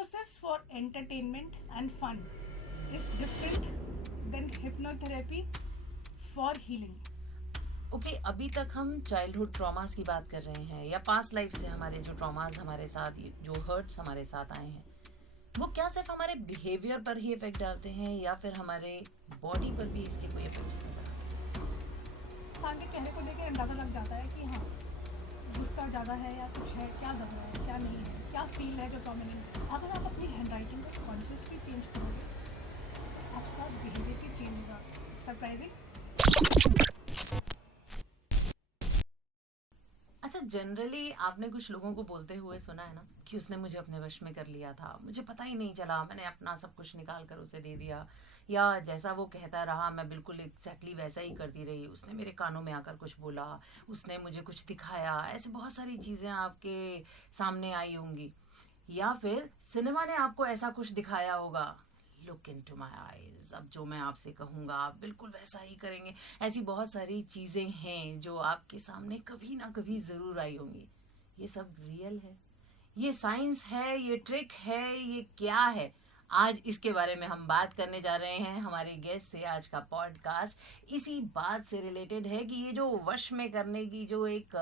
Hypnosis for entertainment and fun is different than hypnotherapy for healing. Okay अभी तक हम childhood traumas की बात कर रहे हैं या पास्ट लाइफ से हमारे जो ट्रॉमास हमारे साथ जो हर्ट्स हमारे साथ आए हैं वो क्या सिर्फ हमारे बिहेवियर पर ही इफेक्ट डालते हैं या फिर हमारे बॉडी पर भी इसके कोई इफेक्ट्स नजर आते हैं? आगे चेहरे को देकर अंदाज़ा लग जाता है कि हाँ गुस्सा ज़्यादा है या कुछ है, क्या लग रहा है क्या नहीं है, क्या फील है जो डोमिनेंट। अगर आप अपनी हैंड राइटिंग को कॉन्शियसली चेंज करोगे आपका बिहेवियर भी चेंज होगा। सरप्राइजिंग। अच्छा जनरली आपने कुछ लोगों को बोलते हुए सुना है ना कि उसने मुझे अपने वश में कर लिया था, मुझे पता ही नहीं चला, मैंने अपना सब कुछ निकाल कर उसे दे दिया, या जैसा वो कहता रहा मैं बिल्कुल एग्जैक्टली वैसा ही करती रही, उसने मेरे कानों में आकर कुछ बोला, उसने मुझे कुछ दिखाया। ऐसे बहुत सारी चीजें आपके सामने आई होंगी या फिर सिनेमा ने आपको ऐसा कुछ दिखाया होगा, look into my eyes, अब जो मैं आपसे कहूंगा आप बिल्कुल वैसा ही करेंगे। ऐसी बहुत सारी चीजें हैं जो आपके सामने कभी ना कभी जरूर आई होंगी। ये सब रियल है, ये साइंस है, ये ट्रिक है, ये क्या है? आज इसके बारे में हम बात करने जा रहे हैं हमारे गेस्ट से। आज का पॉडकास्ट इसी बात से रिलेटेड है कि ये जो वश में करने की जो एक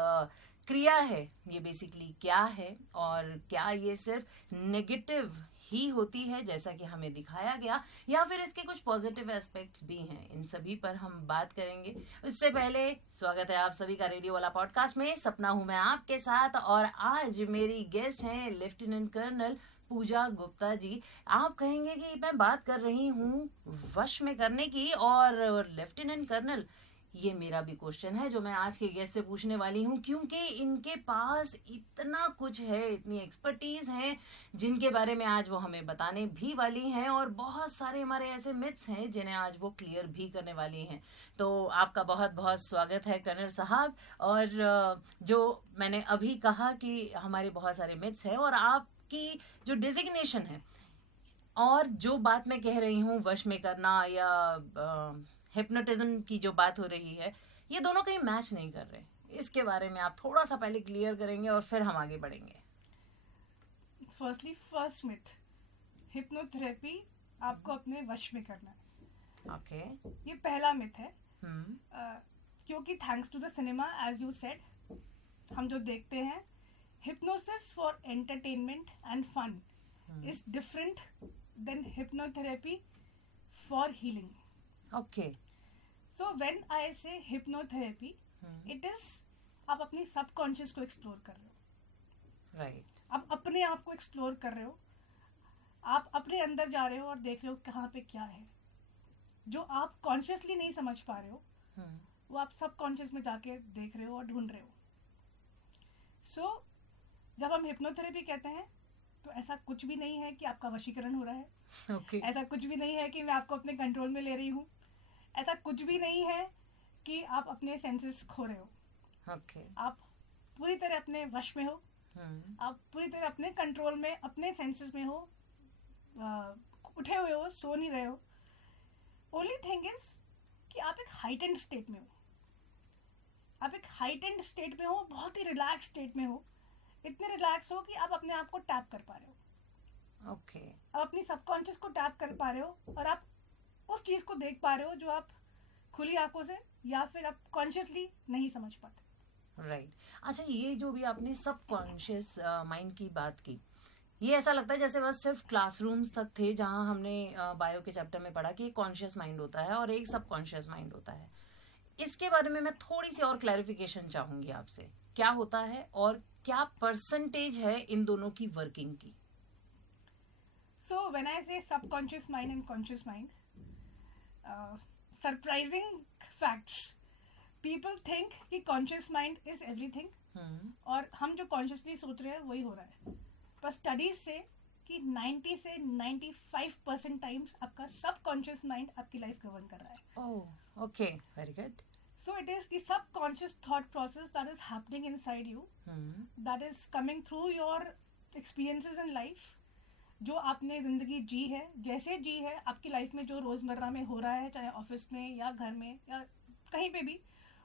क्रिया है ये बेसिकली क्या है और क्या ये सिर्फ नेगेटिव ही होती है जैसा कि हमें दिखाया गया या फिर इसके कुछ पॉजिटिव एस्पेक्ट्स भी हैं। इन सभी पर हम बात करेंगे। इससे पहले स्वागत है आप सभी का रेडियो वाला पॉडकास्ट में। सपना हूं मैं आपके साथ और आज मेरी गेस्ट हैं लेफ्टिनेंट कर्नल पूजा गुप्ता जी। आप कहेंगे कि मैं बात कर रही हूँ वश में करने की, और लेफ्टिनेंट कर्नल ये मेरा भी क्वेश्चन है जो मैं आज के गेस्ट से पूछने वाली हूँ, क्योंकि इनके पास इतना कुछ है, इतनी एक्सपर्टीज है जिनके बारे में आज वो हमें बताने भी वाली हैं, और बहुत सारे हमारे ऐसे मिथ्स हैं जिन्हें आज वो क्लियर भी करने वाली हैं। तो आपका बहुत बहुत स्वागत है कर्नल साहब। और जो मैंने अभी कहा कि हमारे बहुत सारे मिथ्स हैं और आपकी जो डिजिग्नेशन है और जो बात मैं कह रही हूँ वश में करना या हिप्नोटिज्म की जो बात हो रही है, ये दोनों कहीं मैच नहीं कर रहे। इसके बारे में आप थोड़ा सा पहले क्लियर करेंगे और फिर हम आगे बढ़ेंगे। फर्स्टली फर्स्ट मिथ, हिप्नोथेरेपी आपको अपने वश में करना है। ओके ये पहला मिथ है। क्योंकि thanks to the cinema as you said हम जो देखते हैं, hypnosis for entertainment and fun is different than hypnotherapy for healing. Okay so when I say hypnotherapy, it is आप अपनी सबकॉन्शियस को एक्सप्लोर कर रहे हो। राइट। आप अपने आप को एक्सप्लोर कर रहे हो, आप अपने अंदर जा रहे हो और देख रहे हो कहाँ पे क्या है जो आप कॉन्शियसली नहीं समझ पा रहे हो, वो आप सबकॉन्शियस में जाके देख रहे हो और ढूंढ रहे हो। सो जब हम हिप्नोथेरेपी कहते हैं तो ऐसा कुछ भी नहीं है कि आपका वशीकरण हो रहा है। ओके ऐसा कुछ भी नहीं है कि मैं आपको अपने कंट्रोल में ले रही हूँ। ऐसा कुछ भी नहीं है कि आप अपने सेंसेस खो रहे हो। ओके आप पूरी तरह अपने वश में हो, आप पूरी तरह अपने कंट्रोल में, अपने सेंसेस में हो, उठे हुए हो, सो नहीं रहे हो। ओनली थिंग इज कि आप एक हाइटेंड स्टेट में हो। आप एक हाइटेंड स्टेट में हो, बहुत ही रिलैक्स स्टेट में हो। इतने रिलैक्स हो कि आप अपने आप को टैप कर पा रहे हो। ओके आप अपनी सबकॉन्शियस को टैप कर पा रहे हो और आप उस चीज को देख पा रहे हो जो आप खुली आंखों से या फिर आप कॉन्शियसली नहीं समझ पाते। राइट। अच्छा ये जो भी आपने सबकॉन्शियस माइंड की बात की, ये ऐसा लगता है जैसे बस सिर्फ क्लासरूम्स तक थे जहां हमने बायो के चैप्टर में पढ़ा कि एक कॉन्शियस माइंड होता है और एक सबकॉन्शियस माइंड होता है। इसके बारे में मैं थोड़ी सी और क्लैरिफिकेशन चाहूंगी आपसे, क्या होता है और क्या परसेंटेज है इन दोनों की वर्किंग की? सो व्हेन आई से subconscious mind and conscious mind, surprising facts, people think कि कॉन्शियस माइंड इज एवरीथिंग और हम जो कॉन्शियसली सोच रहे हैं वही हो रहा है। पर स्टडीज से कि 90 से 95% टाइम्स आपका सबकॉन्शियस माइंड आपकी लाइफ गवर्न कर रहा है। Oh okay, very good. So it is the subconscious thought process that is happening inside you, that is coming through your experiences in life. जो आपने जिंदगी जी है, जैसे जी है, आपकी लाइफ में जो रोजमर्रा में हो रहा है, चाहे ऑफिस में या घर में या कहीं पे भी,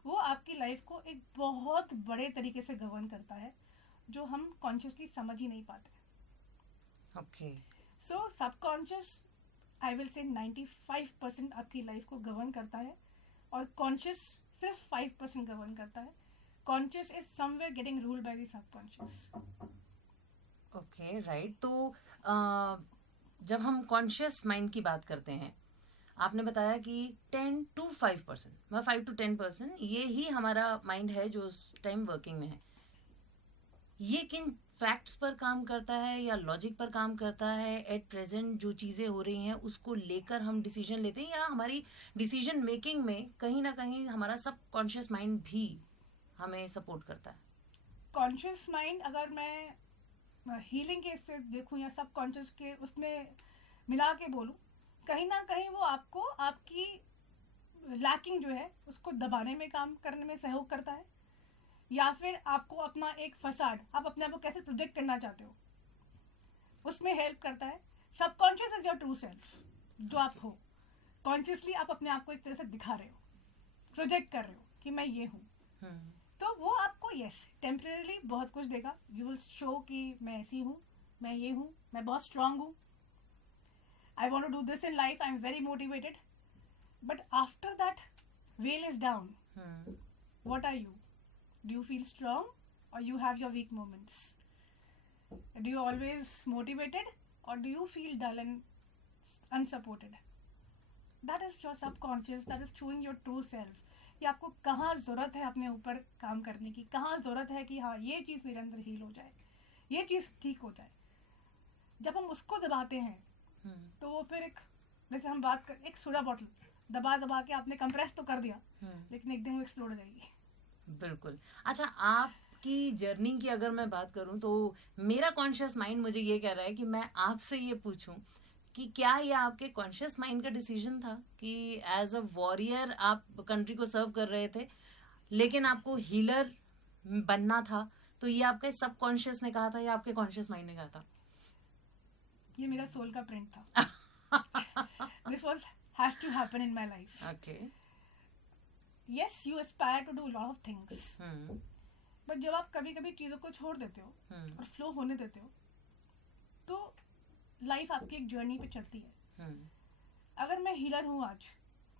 वो आपकी लाइफ को एक बहुत बड़े तरीके से गवर्न करता है जो हम कॉन्शियसली समझ ही नहीं पाते। Okay so subconscious I will say 95% आपकी लाइफ को गवर्न करता है और कॉन्शियस सिर्फ 5% गवर्न करता है. Conscious is somewhere getting ruled by the subconscious. Okay right. तो जब हम कॉन्शियस माइंड की बात करते हैं, आपने बताया कि 10 to 5%, 5 to 10% ये ही हमारा माइंड है जो उस टाइम वर्किंग में है. ये किन फैक्ट्स पर काम करता है या लॉजिक पर काम करता है? एट प्रेजेंट जो चीजें हो रही हैं उसको लेकर हम डिसीजन लेते हैं, या हमारी डिसीजन मेकिंग में कहीं ना कहीं हमारा सब कॉन्शियस माइंड भी हमें सपोर्ट करता है? कॉन्शियस माइंड अगर मैं हीलिंग के इससे देखूं या सब कॉन्शियस के उसमें मिला के बोलूं, कहीं ना कहीं वो आपको आपकी लैकिंग जो है उसको दबाने में काम करने में सहयोग करता है, या फिर आपको अपना एक फसाड, आप अपने आप को कैसे प्रोजेक्ट करना चाहते हो उसमें हेल्प करता है. Subconscious is your true self, जो आप हो. कॉन्शियसली आप अपने आप को एक तरह से दिखा रहे हो, प्रोजेक्ट कर रहे हो कि मैं ये हूँ. तो वो आपको यस टेम्परेली बहुत कुछ देगा. यू विल शो कि मैं ऐसी हूँ, मैं ये हूँ, मैं बहुत स्ट्रांग हूँ, I want to do this in life, I am very motivated. But after that well is down, what are you? Do you feel strong or you have your weak moments? Do you always motivated or do you feel dull and unsupported? That is your subconscious, that is showing your true self. कि आपको कहाँ ज़रूरत है अपने ऊपर काम करने की, कहाँ ज़रूरत है कि हाँ ये चीज़ मेरे अंदर हील हो जाए, ये चीज़ ठीक हो जाए. जब हम उसको दबाते हैं तो वो फिर एक, जैसे हम बात कर, एक सोडा बॉटल दबा दबा के आपने कंप्रेस तो कर दिया, लेकिन एकदम वो एक्सप्लोड हो जाएगी. बिल्कुल. अच्छा, आपकी जर्नी की अगर मैं बात करूं तो मेरा कॉन्शियस माइंड मुझे ये कह रहा है कि मैं आपसे ये पूछूं कि क्या ये आपके कॉन्शियस माइंड का डिसीजन था कि एज अ वॉरियर आप कंट्री को सर्व कर रहे थे, लेकिन आपको हीलर बनना था, तो ये आपके सबकॉन्शियस ने कहा था या आपके कॉन्शियस माइंड ने कहा था? ये मेरा सोल का प्रिंट था. This was has to happen in my life. Okay. Yes, you aspire to do a lot of things. But जब आप कभी कभी चीज़ों को छोड़ देते हो और फ्लो होने देते हो, तो लाइफ आपकी एक जर्नी पे चलती है. अगर मैं हीलर हूँ आज,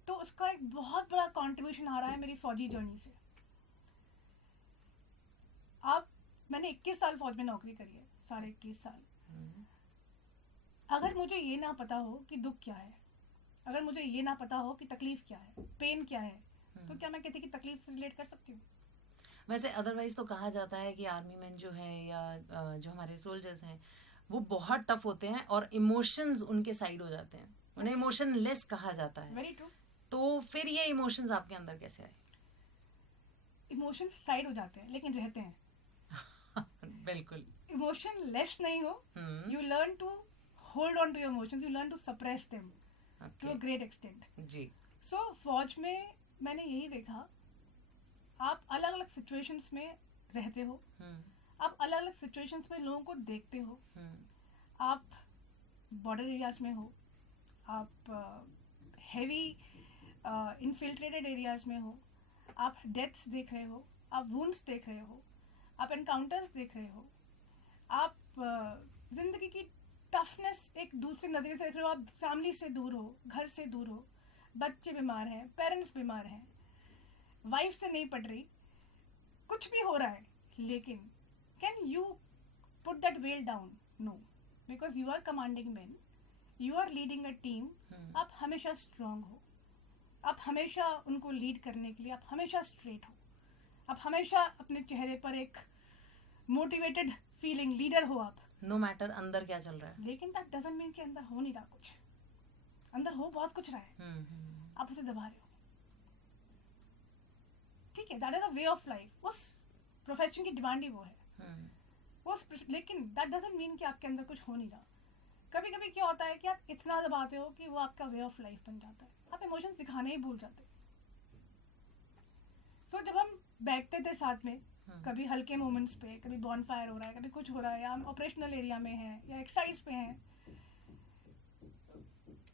तो उसका एक बहुत बड़ा कंट्रीब्यूशन आ रहा है मेरी फौजी जर्नी से. मैंने 21 साल फौज में नौकरी करी है, 21.5 साल. अगर मुझे ये ना पता हो कि दुख क्या है, अगर मुझे ये ना पता हो कि तकलीफ क्या है, पेन क्या है, तो क्या मैं किसी की तकलीफ से रिलेट कर सकती हूँ? वैसे अदरवाइज तो कहा जाता है कि आर्मी मैन जो हैं या जो हमारे सोल्जर्स हैं वो बहुत टफ होते हैं और इमोशंस उनके साइड हो जाते हैं, उन्हें इमोशनलेस कहा जाता है. Very true. तो फिर ये इमोशंस आपके अंदर कैसे आए? इमोशंस साइड हो जाते हैं लेकिन रहते हैं. बिल्कुल. इमोशनलेस नहीं हो, you learn to hold on to your emotions, you learn to suppress them to a great extent. जी. सो फौज में मैंने यही देखा, आप अलग अलग सिचुएशंस में रहते हो, आप अलग अलग सिचुएशंस में लोगों को देखते हो. आप बॉर्डर एरियाज में हो, आप हेवी इन्फिल्ट्रेटेड एरियाज में हो, आप डेथ्स देख रहे हो, आप वुंड्स देख रहे हो, आप एनकाउंटर्स देख रहे हो, आप जिंदगी की टफनेस एक दूसरे नजरिए से देख रहे हो. आप फैमिली से दूर हो, घर से दूर हो, बच्चे बीमार हैं, पेरेंट्स बीमार हैं, वाइफ से नहीं पड़ रही, कुछ भी हो रहा है, लेकिन can you put that well down? No, because you are commanding man, you are leading a team. आप हमेशा स्ट्रांग हो, आप हमेशा उनको लीड करने के लिए, आप हमेशा स्ट्रेट हो, आप हमेशा अपने चेहरे पर एक मोटिवेटेड फीलिंग, लीडर हो आप, नो मैटर अंदर क्या चल रहा है. लेकिन दैट डजंट मीन कि अंदर हो नहीं रहा कुछ. अंदर हो बहुत कुछ रहा है, आप उसे दबा रहे हो. ठीक है, that is a way of life. उस प्रोफेशन की डिमांड ही वो है. लेकिन दैट डजंट मीन कि आपके अंदर कुछ हो नहीं रहा. कभी कभी क्या होता है कि आप इतना दबाते हो कि वो आपका वे ऑफ लाइफ बन जाता है, आप इमोशंस दिखाने ही भूल जाते. सो जब हम बैठते थे साथ में, कभी हल्के मोमेंट्स पे, कभी बॉनफायर हो रहा है, कभी कुछ हो रहा है, या हम ऑपरेशनल एरिया में हैं या एक्सरसाइज पे हैं,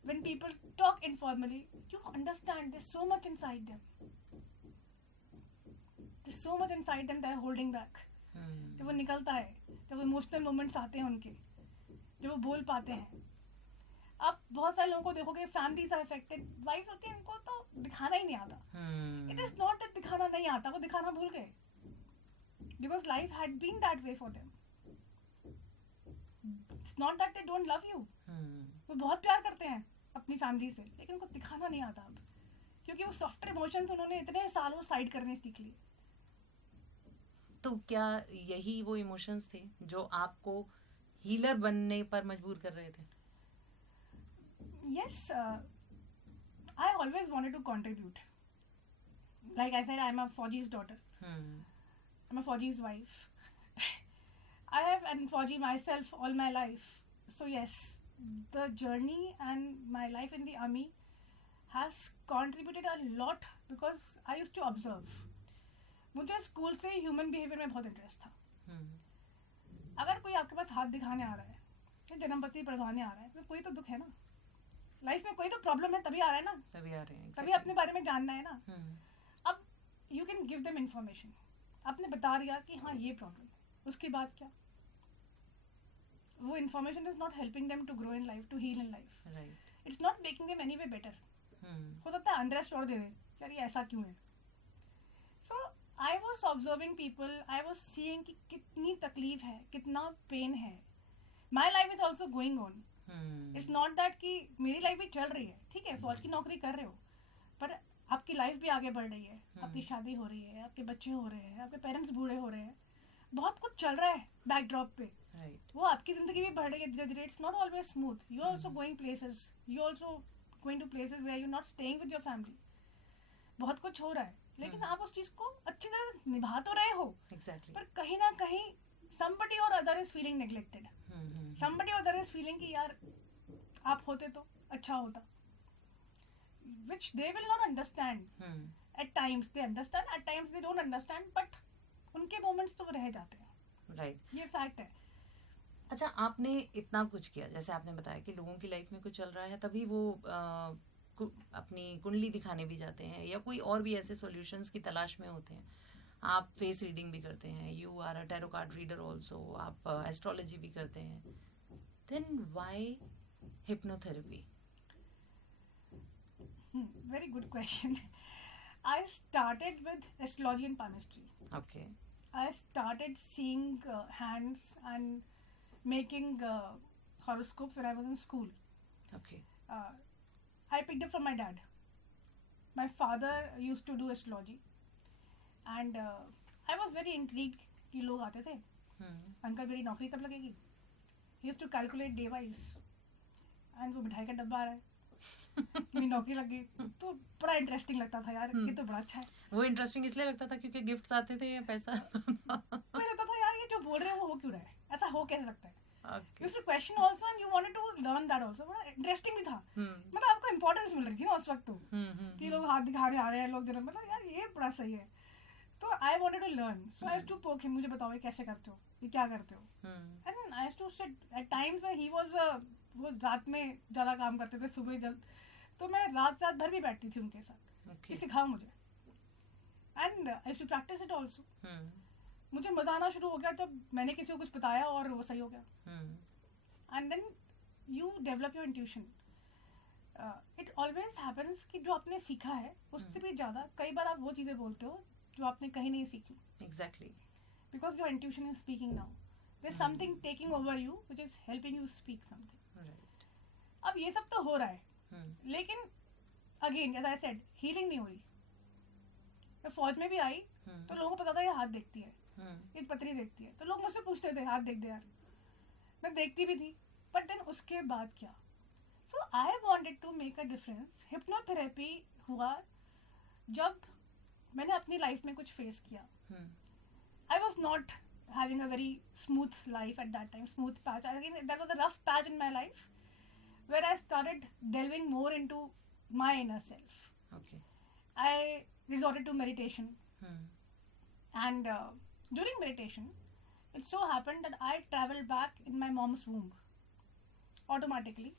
when people talk informally, you understand there's so much inside them. There's so much inside them that are holding back. जब वो निकलता है, जब इमोशनल मोमेंट्स आते हैं उनके, जो वो बोल पाते हैं. आप बहुत सारे लोगों को देखोगे, फैमिलीज आर अफेक्टेड, वाइफ्स होती हैं, उनको तो दिखाना ही नहीं आता. इट इज नॉट दैट दिखाना नहीं आता, वो दिखाना भूल गए, because life had been that way for them. It's not that they don't love you, वो बहुत प्यार करते हैं अपनी फैमिली से, लेकिन उनको दिखाना नहीं आता अब, क्योंकि वो सॉफ्ट इमोशंस उन्होंने इतने सालों साइड करने सीख लिए. तो क्या यही वो इमोशंस थे जो आपको हीलर बनने पर मजबूर कर रहे थे? Yes, I always wanted to contribute. Like I said, I'm a Fauji's daughter. I'm a Fauji's wife. I have been Fauji myself all my life. So yes, the journey and my life in the army has contributed a lot because I used to observe. मुझे school से human behaviour में बहुत interest था. अगर कोई आपके पास हाथ दिखाने आ रहा है या जन्मपत्री पढ़वाने आ रहा है, तो कोई तो दुख है ना, लाइफ में कोई तो प्रॉब्लम है, तभी आ रहा है ना, तभी आ रहे हैं, तभी अपने बारे में जानना है ना. अब you can give them information, आपने बता दिया कि हाँ ये प्रॉब्लम है, उसके बाद क्या? वो information is not helping them to grow in life, to heal in life. It's not making them any way better. हो सकता है अनरेस्ट और दे दे, यार ये ऐसा क्यों है. So I was observing people, I was seeing कि कितनी तकलीफ है, कितना पेन है. My life is also going on. It's not that कि मेरी लाइफ भी चल रही है, ठीक है, फौज की नौकरी कर रहे हो, पर आपकी लाइफ भी आगे बढ़ रही है. आपकी शादी हो रही है, आपके बच्चे हो रहे हैं, आपके पेरेंट्स बूढ़े हो रहे हैं, बहुत कुछ चल रहा है बैकड्रॉप पे. वो आपकी जिंदगी भी बढ़ रही है धीरे धीरे. It's not always smooth. You are also going places, you also going to places where you not staying with your family. बहुत कुछ हो रहा है, लेकिन आप उस चीज को अच्छी तरह निभा तो रहे हो. पर कहीं ना कहीं somebody or other is feeling neglected. Somebody or other is feeling कि यार आप होते तो अच्छा होता, which they will not understand. At times they understand, at times they don't understand, but उनके moments तो रह जाते हैं. Right. ये fact है. अच्छा, आपने इतना कुछ किया, जैसे आपने बताया कि लोगों की लाइफ में कुछ चल रहा है, तभी वो अपनी कुंडली दिखाने भी जाते हैं या कोई और भी ऐसे सॉल्यूशंस की तलाश में होते हैं. आप फेस रीडिंग भी करते हैं, you are a tarot card reader also, आप एस्ट्रोलॉजी भी करते हैं. Then why hypnotherapy? Very good question. I started with astrology and palmistry. Okay. I started seeing hands and making horoscopes when I was in school. Okay. I picked it from my dad. My father used to do astrology. And I was very intrigued कि लोग आते थे, uncle मेरी नौकरी कब लगेगी. He used to calculate day wise. And वो मिठाई का डब्बा आ रहा है, मेरी नौकरी लग गई, तो बड़ा इंटरेस्टिंग लगता था यार, ये तो बड़ा अच्छा है. वो इंटरेस्टिंग इसलिए लगता था क्योंकि गिफ्ट्स आते थे या पैसा तो लगता था यार ये जो बोल रहे हैं वो हो क्यों रहा है, ऐसा हो कैसे सकता है. Okay. You used to question also and you wanted to learn that also. बड़ा इंटरेस्टिंग भी था. मतलब आपको इम्पोर्टेंस मिल रही थी ना उस वक्त, तो कि लोग हाथ दिखाने आ रहे हैं, लोग जरा मतलब यार ये बड़ा सही है. तो I wanted to learn. So I used to poke him, मुझे बताओ ये कैसे करते हो, ये क्या करते हो. And I used to sit at times when he was वो रात में ज़्यादा काम करते थे, सुबह जल्द, तो मैं रात भर भी बैठती थी उनके साथ कि सिखाओ मुझे. And I used to practice it also. मुझे मजा आना शुरू हो गया, तो मैंने किसी को कुछ बताया और वो सही हो गया. And then you develop your intuition. It always happens कि जो आपने सीखा है उससे भी ज़्यादा कई बार आप वो चीज़ें बोलते हो जो आपने कहीं नहीं सीखी. Exactly. Because your intuition is speaking now. There's something taking over you which is helping you speak something. Right. अब ये सब तो हो रहा है, लेकिन again as I said, healing नहीं हो रही. मैं फौज में भी आई तो लोगों को पता था ये हाथ देखती है, ये पतरी देखती है, तो लोग मुझसे पूछते थे हाथ देख दे यार, मैं देखती भी थी. बट देन उसके बाद क्या? So I wanted to make a difference. Hypnotherapy हुआ जब मैंने अपनी लाइफ में कुछ फेस किया. I was not having a very smooth life at that time, smooth patch. I think that was a rough patch in my life where I started delving more into my inner self. Okay. I resorted to meditation. And during meditation, it so happened that I traveled back in my mom's womb automatically.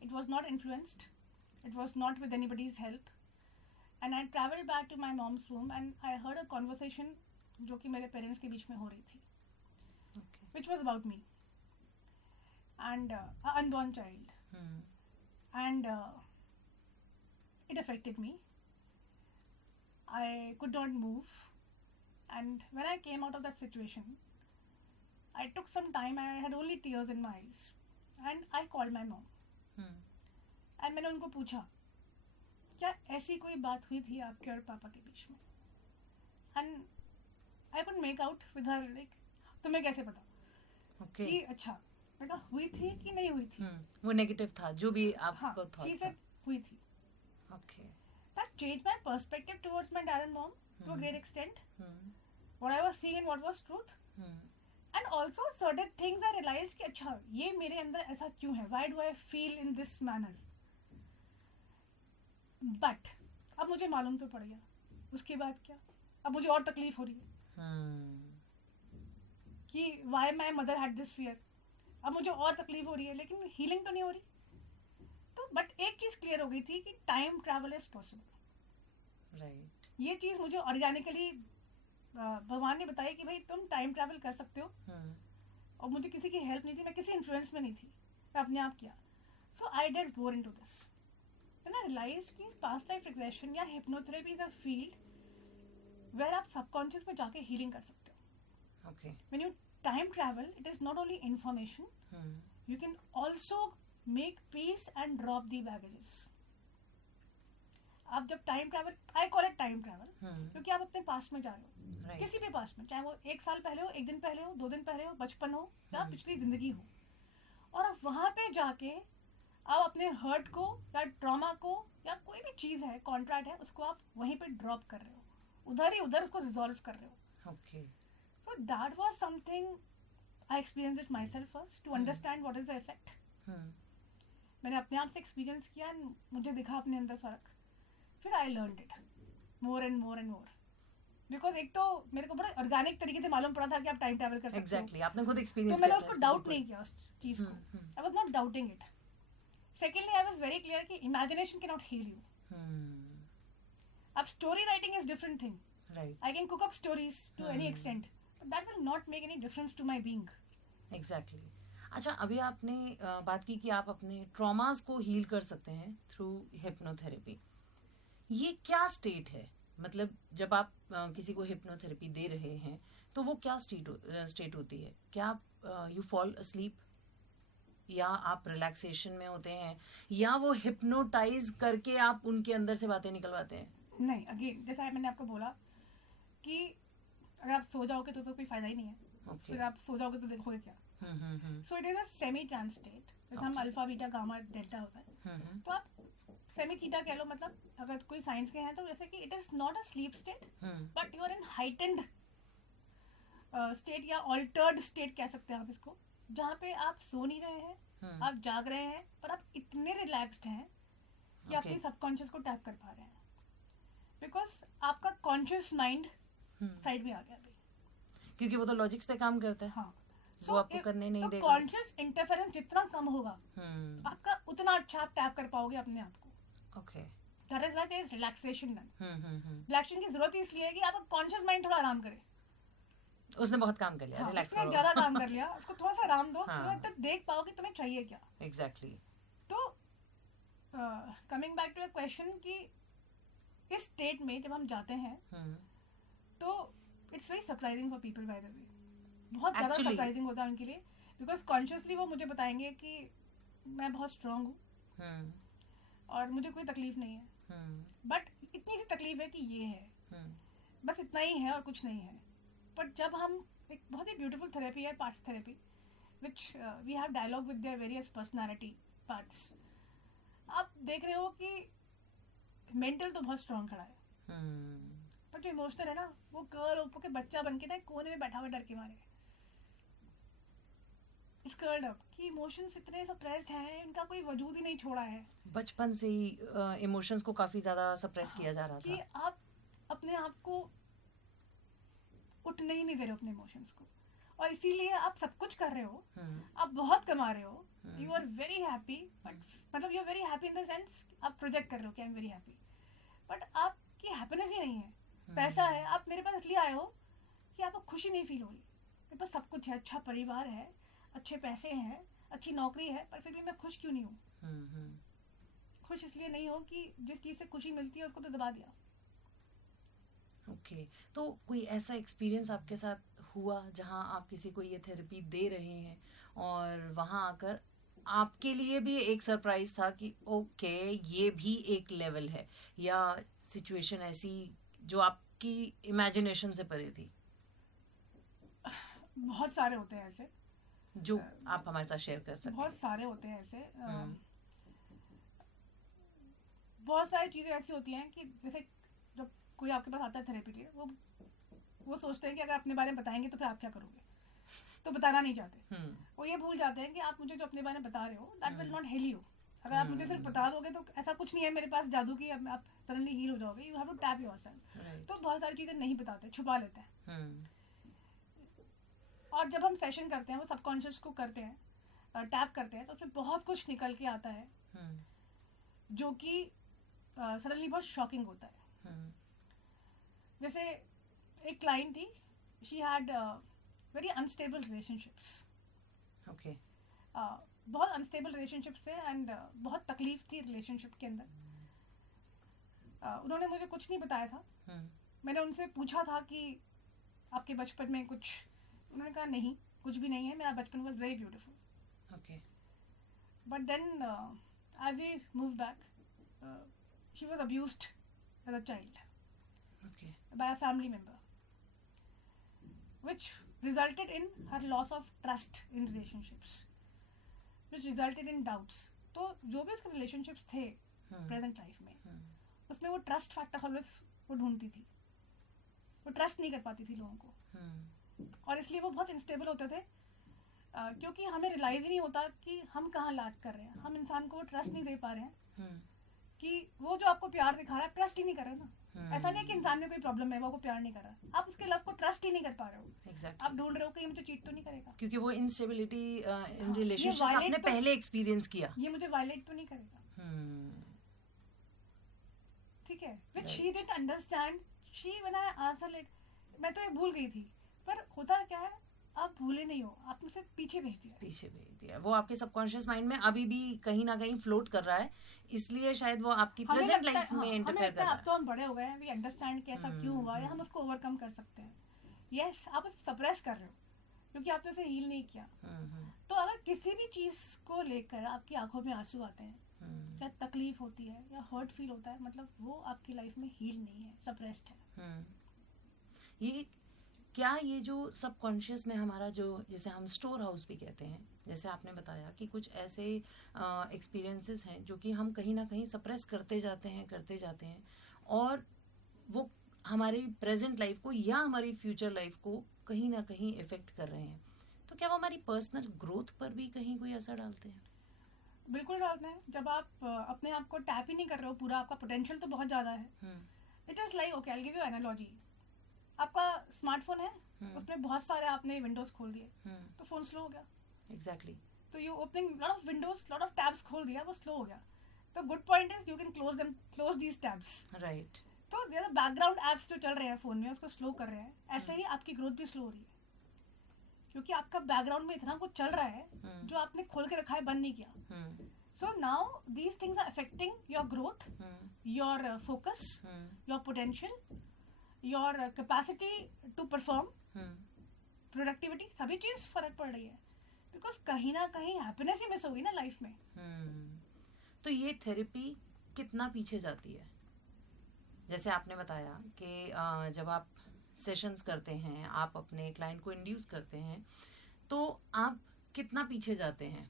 It was not influenced. It was not with anybody's help. And I traveled back to my mom's womb and I heard a conversation जो कि मेरे parents के बीच में हो रही थी, which was about me. and an unborn child. And it affected me. I could not move, and when I came out of that situation, I took some time. I had only tears in my eyes, and I called my mom. And मैंने उनको पूछा क्या ऐसी कोई बात हुई थी आपके और पापा के बीच में. And I couldn't make out with her, like, तुम्हें कैसे पता कि अच्छा बेटा हुई थी कि नहीं हुई थी. वो नेगेटिव था जो भी आपको थॉट she said हुई थी. Okay. That changed my perspective towards my dad and mom to a great extent. What I was seeing and what was truth. And also certain things I realized कि अच्छा ये मेरे अंदर ऐसा क्यों है. Why do I feel in this manner? But अब मुझे मालूम तो पड़ गया. उसके बाद क्या? अब मुझे और तकलीफ हो रही है कि why my mother had this fear. अब मुझे और तकलीफ हो रही है, लेकिन हीलिंग तो नहीं हो रही. तो बट एक चीज क्लियर हो गई थी कि time travel is possible. Right. ये चीज मुझे ऑर्गेनिकली भगवान ने बताई कि भाई तुम टाइम ट्रैवल कर सकते हो. और मुझे किसी की हेल्प नहीं थी, मैं किसी इन्फ्लुएंस में नहीं थी, मैं अपने आप किया. So I did more into this. Then I realised कि पास्ट लाइफ रिग्रेशन या hypnotherapy is a field where आप सबकॉन्शियस में जाके हीलिंग कर सकते हो. Okay. When you time travel, it is not only information, you can also make peace and drop the baggages. आप जब time travel, I call it time travel, क्योंकि आप अपने पास्ट में जा रहे हो. right. किसी भी पास्ट में, चाहे वो 1 साल पहले हो, 1 दिन पहले हो, 2 दिन पहले हो, बचपन हो या पिछली जिंदगी हो, और आप वहां पे जाके आप अपने हर्ट को या ट्रॉमा को या कोई भी चीज है, कॉन्ट्रैक्ट है, उसको आप वहीं पे ड्रॉप कर रहे हो, उधर ही उधर उसको रिजॉल्व कर रहे हो. Okay. So that was something I experienced it myself first to understand what is the effect. मैंने अपने आप से एक्सपीरियंस किया, मुझे दिखा अपने अंदर फर्क. फिर I learned it more and more and more. Because एक तो मेरे को बड़ा ऑर्गेनिक तरीके से मालूम पड़ा था कि आप टाइम ट्रैवल कर सकते हो. एग्जैक्टली. आपने खुद एक्सपीरियंस तो मैंने उसको डाउट नहीं किया उस चीज को. I was not doubting it. Secondly, I was very clear कि imagination cannot heal you. अब story writing is different thing. Right. I can cook up stories to any extent. That will not make any difference to my being. Exactly. अच्छा, अभी आपने बात की कि आप अपने ट्रॉमास को हील कर सकते हैं थ्रू हिप्नोथेरेपी. ये क्या स्टेट है? मतलब जब आप किसी को हिप्नोथेरेपी दे रहे हैं तो वो क्या स्टेट होती है? क्या आप यू फॉल अस्लीप, या आप रिलैक्सेशन में होते हैं, या वो हिप्नोटाइज करके आप उनके अंदर से बातें निकलवाते हैं? नहीं, अगेन जैसा मैंने आपको बोला कि अगर आप सो जाओगे तो कोई फायदा ही नहीं है. फिर आप सो जाओगे तो देखोगे क्या. So it is a semi trance state. जैसे हम अल्फा बीटा गामा डेल्टा होता है, तो आप सेमी थीटा कह लो. मतलब अगर कोई साइंस के हैं तो जैसे कि it is not a sleep state, but you are in heightened state या ऑल्टर्ड स्टेट कह सकते हैं आप इसको, जहाँ पे आप सो नहीं रहे हैं, आप जाग रहे हैं, पर आप इतने रिलैक्स्ड हैं कि अपनी सबकॉन्शियस को टैप कर पा रहे हैं. बिकॉज आपका कॉन्शियस माइंड साइड में आ गया अभी, क्योंकि वो तो लॉजिक्स पे काम करता है. हाँ. वो आपको करने नहीं देगा. कॉन्शियस इंटरफेरेंस जितना कम होगा आपका, उतना अच्छा आप टैप कर पाओगे अपने आप को. Okay. That is why there is relaxation done. Relaxation की जरूरत इसलिए है कि आपका कॉन्शियस माइंड थोड़ा आराम करे. उसने बहुत काम कर लिया. रिलैक्स उसने ज्यादा काम कर लिया, उसको थोड़ा सा आराम दो. तुम तक देख पाओ कि तुम्हें चाहिए क्या. एग्जैक्टली. तो coming back to a question कि इस स्टेट में जब हम जाते हैं तो it's very surprising for people. By the way, बहुत ज्यादा सरप्राइजिंग होता है उनके लिए, बिकॉज कॉन्शियसली वो मुझे बताएंगे कि मैं बहुत स्ट्रांग हूँ और मुझे कोई तकलीफ नहीं है, बट इतनी सी तकलीफ है कि ये है, बस इतना ही है और कुछ नहीं है. बट जब हम, एक बहुत ही ब्यूटीफुल थेरेपी है parts therapy, which we have dialogue with their various personality parts. आप देख रहे हो कि मेंटल तो बहुत स्ट्रांग खड़ा है, पर जो इमोशनल है ना, वो कर्ल ऊपर के बच्चा बन के ना कोने में बैठा हुआ डर के मारे स्कर्ड अप, कि इमोशंस इतने सप्रेस्ड हैं, इनका कोई वजूद ही नहीं छोड़ा है. बचपन से ही इमोशंस को काफी ज्यादा सप्रेस किया जा रहा था, कि आप अपने आप को उठने ही नहीं दे रहे हो अपने इमोशंस को, और इसीलिए आप सब कुछ कर रहे हो, आप बहुत कमा रहे हो, you are very happy, but मतलब you are very happy in the sense आप प्रोजेक्ट कर रहे हो कि I am very happy, but आपकी हैप्पीनेस ही नहीं है. पैसा है, आप मेरे पास इसलिए आए हो कि आपको खुशी नहीं फील हो रही. मेरे पास सब कुछ है, अच्छा परिवार है, अच्छे पैसे हैं, अच्छी नौकरी है, पर फिर भी मैं खुश क्यों नहीं हूँ? खुश इसलिए नहीं हूँ कि जिस चीज़ से खुशी मिलती है उसको तो दबा दिया। ओके तो कोई ऐसा एक्सपीरियंस आपके साथ हुआ जहाँ आप किसी को ये थेरेपी दे रहे हैं और वहाँ आकर आपके लिए भी एक सरप्राइज था कि ओके ये भी एक लेवल है, या सिचुएशन ऐसी जो आपकी इमेजिनेशन से परे थी? बहुत सारे होते हैं ऐसे जो आप हमारे साथ शेयर कर सकते बहुत सारे होते हैं ऐसे बहुत सारी चीज़ें ऐसी होती हैं कि जैसे जब कोई आपके पास आता है थेरेपी के लिए, वो सोचते हैं कि अगर अपने बारे में बताएंगे तो फिर आप क्या करोगे, तो बताना नहीं चाहते। वो ये भूल जाते हैं कि आप मुझे जो अपने बारे में बता रहे हो that will not heal you. अगर आप मुझे सिर्फ बता दोगे तो ऐसा कुछ नहीं है मेरे पास जादू की आप सडनली हील हो जाओगे। You have to tap yourself. तो बहुत सारी चीज़ें नहीं बताते, छुपा लेते हैं। और जब हम सेशन करते हैं, वो सबकॉन्शियस को करते हैं, टैप करते हैं, तो उसमें बहुत कुछ निकल के आता है जो कि सडनली बहुत शॉकिंग होता है। जैसे एक क्लाइंट थी, she had very unstable relationships. Okay बहुत अनस्टेबल रिलेशनशिप्स थे एंड बहुत तकलीफ थी रिलेशनशिप के अंदर। उन्होंने मुझे कुछ नहीं बताया था। मैंने उनसे पूछा था कि आपके बचपन में कुछ, उन्होंने कहा नहीं कुछ भी नहीं है, मेरा बचपन was very beautiful. Okay but then as we move back she was abused as a child by a family member, which resulted in her loss of trust in relationships, which resulted in doubts. तो जो भी उसके relationships थे present life में, उसमें वो trust factor always वो ढूंढती थी, वो trust नहीं कर पाती थी लोगों को, और इसलिए वो बहुत unstable होते थे, क्योंकि हमें realize ही नहीं होता कि हम कहाँ lack कर रहे हैं। हम इंसान को वो trust नहीं दे पा रहे हैं कि वो जो आपको प्यार दिखा रहा है ट्रस्ट ही नहीं कर रहे ना। ऐसा नहीं है कि इंसान में कोई प्रॉब्लम है, वो आपको प्यार नहीं कर रहा, आप उसके लव को ट्रस्ट ही नहीं कर पा रहे हो। exactly. आप ढूंढ रहे हो कि ये मुझे चीट तो नहीं करेगा, क्योंकि वो इंस्टेबिलिटी इन रिलेशनशिप आपने पहले एक्सपीरियंस किया, ये मुझे वायलेट तो नहीं करेगा। ठीक है, which she didn't understand. She when I asked her, मैं तो ये भूल गई थी, पर होता क्या है, आप भूले नहीं हो, आपने सिर्फ पीछे भेज दिया। वो आपके सबकॉन्शियस माइंड में अभी भी कहीं ना कहीं फ्लोट कर रहा है, इसलिए शायद वो आपकी प्रेजेंट लाइफ में इंटरफेयर कर रहा है। अब तो हम बड़े हो गए हैं, वी अंडरस्टैंड कि ऐसा क्यों हुआ है, हम उसको ओवरकम कर सकते हैं। यस, आप उसे सप्रेस कर रहे हो क्योंकि आपने उसे हील नहीं किया। तो अगर किसी भी चीज को लेकर आपकी आंखों में आंसू आते हैं, या तकलीफ होती है या हर्ट फील होता है, मतलब वो आपकी लाइफ में हील नहीं है, सप्रेस्ड है। ये जो सबकॉन्शियस में हमारा जो, जैसे हम स्टोर हाउस भी कहते हैं, जैसे आपने बताया कि कुछ ऐसे एक्सपीरियंसेस हैं जो कि हम कहीं ना कहीं सप्रेस करते जाते हैं और वो हमारी प्रेजेंट लाइफ को या हमारी फ्यूचर लाइफ को कहीं ना कहीं इफेक्ट कर रहे हैं। तो क्या वो हमारी पर्सनल ग्रोथ पर भी कहीं कोई असर डालते हैं? बिल्कुल डालते हैं। जब आप अपने आप को टैप ही नहीं कर रहे हो पूरा, आपका पोटेंशियल तो बहुत ज्यादा है। It is like, okay I will give you analogy. आपका स्मार्टफोन है, उसमें बहुत सारे आपने विंडोज खोल दिए, तो फोन स्लो हो गया। एग्जैक्टली। तो you opening lot of Windows, lot of tabs खोल दिया, वो स्लो हो गया। तो good point is you can close these tabs, right. तो देयर आर बैकग्राउंड एप्स जो चल रहे हैं फोन में, उसको स्लो कर रहे हैं। ऐसे ही आपकी ग्रोथ भी स्लो हो रही है, क्योंकि आपका बैकग्राउंड में इतना कुछ चल रहा है जो आपने खोल के रखा है, बंद नहीं किया। So now these things are affecting your growth, your focus, your potential, your capacity to perform, productivity, सभी चीज फर्क पड़ रही है, बिकॉज कहीं ना कहीं हैप्पीनेस ही मिस होगी ना लाइफ में। तो ये थेरेपी कितना पीछे जाती है? जैसे आपने बताया कि जब आप सेशंस करते हैं, आप अपने क्लाइंट को इंड्यूस करते हैं, तो आप कितना पीछे जाते हैं?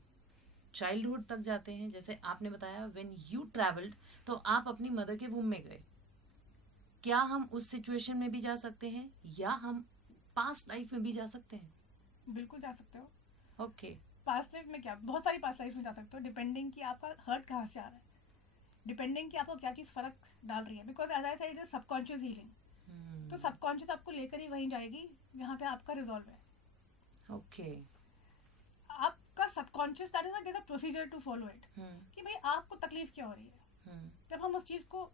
चाइल्डहुड तक जाते हैं? जैसे आपने बताया व्हेन यू ट्रैवल्ड, तो आप अपनी मदर के वूम में गए। क्या हम उस सिचुएशन में भी जा सकते हैं, या हम पास्ट लाइफ में भी जा सकते हैं? बिल्कुल जा सकते हो। ओके। पास्ट लाइफ में क्या, बहुत सारी पास्ट लाइफ में जा सकते हो, डिपेंडिंग कि आपका हर्ट कहाँ से आ रहा है, डिपेंडिंग कि आपको क्या चीज फर्क डाल रही है, because as I said it is subconscious healing. तो सबकॉन्शियस आपको लेकर ही वहीं जाएगी जहाँ पे आपका रिजॉल्व है। ओके। आपका subconscious, that is there is a procedure to follow it, कि भाई आपको तकलीफ क्या हो रही है। जब हम उस चीज को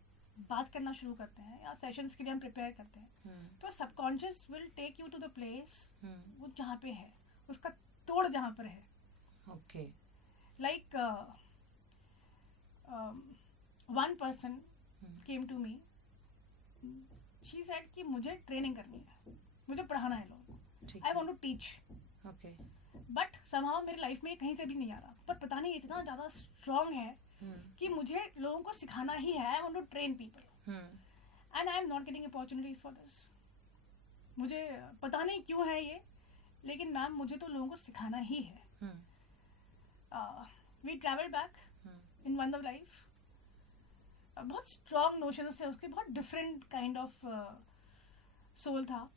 बात करना शुरू करते हैं या सेशंस के लिए हम प्रिपेयर करते हैं, तो subconscious will take you to the place वो जहाँ पे है, उसका तोड़ जहाँ पर है, Okay. Like one person came to me. She said कि मुझे ट्रेनिंग करनी है, मुझे पढ़ाना है लोगों को, I want to teach. Okay. But somehow मेरी लाइफ में कहीं से भी नहीं आ रहा, पर पता नहीं इतना ज़्यादा स्ट्रॉन्ग है कि मुझे लोगों को सिखाना ही है. I want to train people and I am not getting opportunities for this. मुझे पता नहीं क्यों है ये, लेकिन मैम मुझे तो लोगों को सिखाना ही है. We travel back in one of life. बहुत स्ट्रॉन्ग नोशन से उसके, बहुत डिफरेंट काइंड ऑफ सोल था.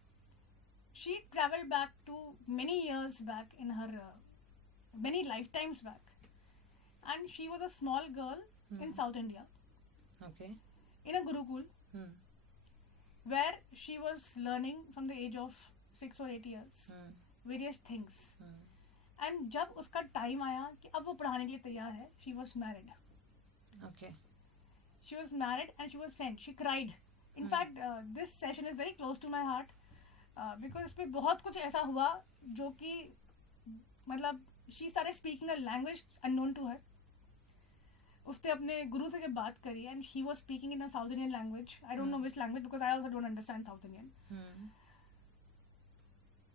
She travel back to many years back in her many life times back, and she was a small girl in South India. Okay. In a Gurukul, where she was learning from the age of 6 or 8 years various things. And जब उसका time आया कि अब वो पढ़ाने के लिए तैयार है, she was married. Okay. She was married and she was sent. She cried. In fact, this session is very close to my heart because इस पे बहुत कुछ ऐसा हुआ जो कि मतलब she started speaking a language unknown to her. उसने अपने गुरु से जब बात करी and he was speaking in a South Indian language. I don't know which language because I also don't understand South Indian.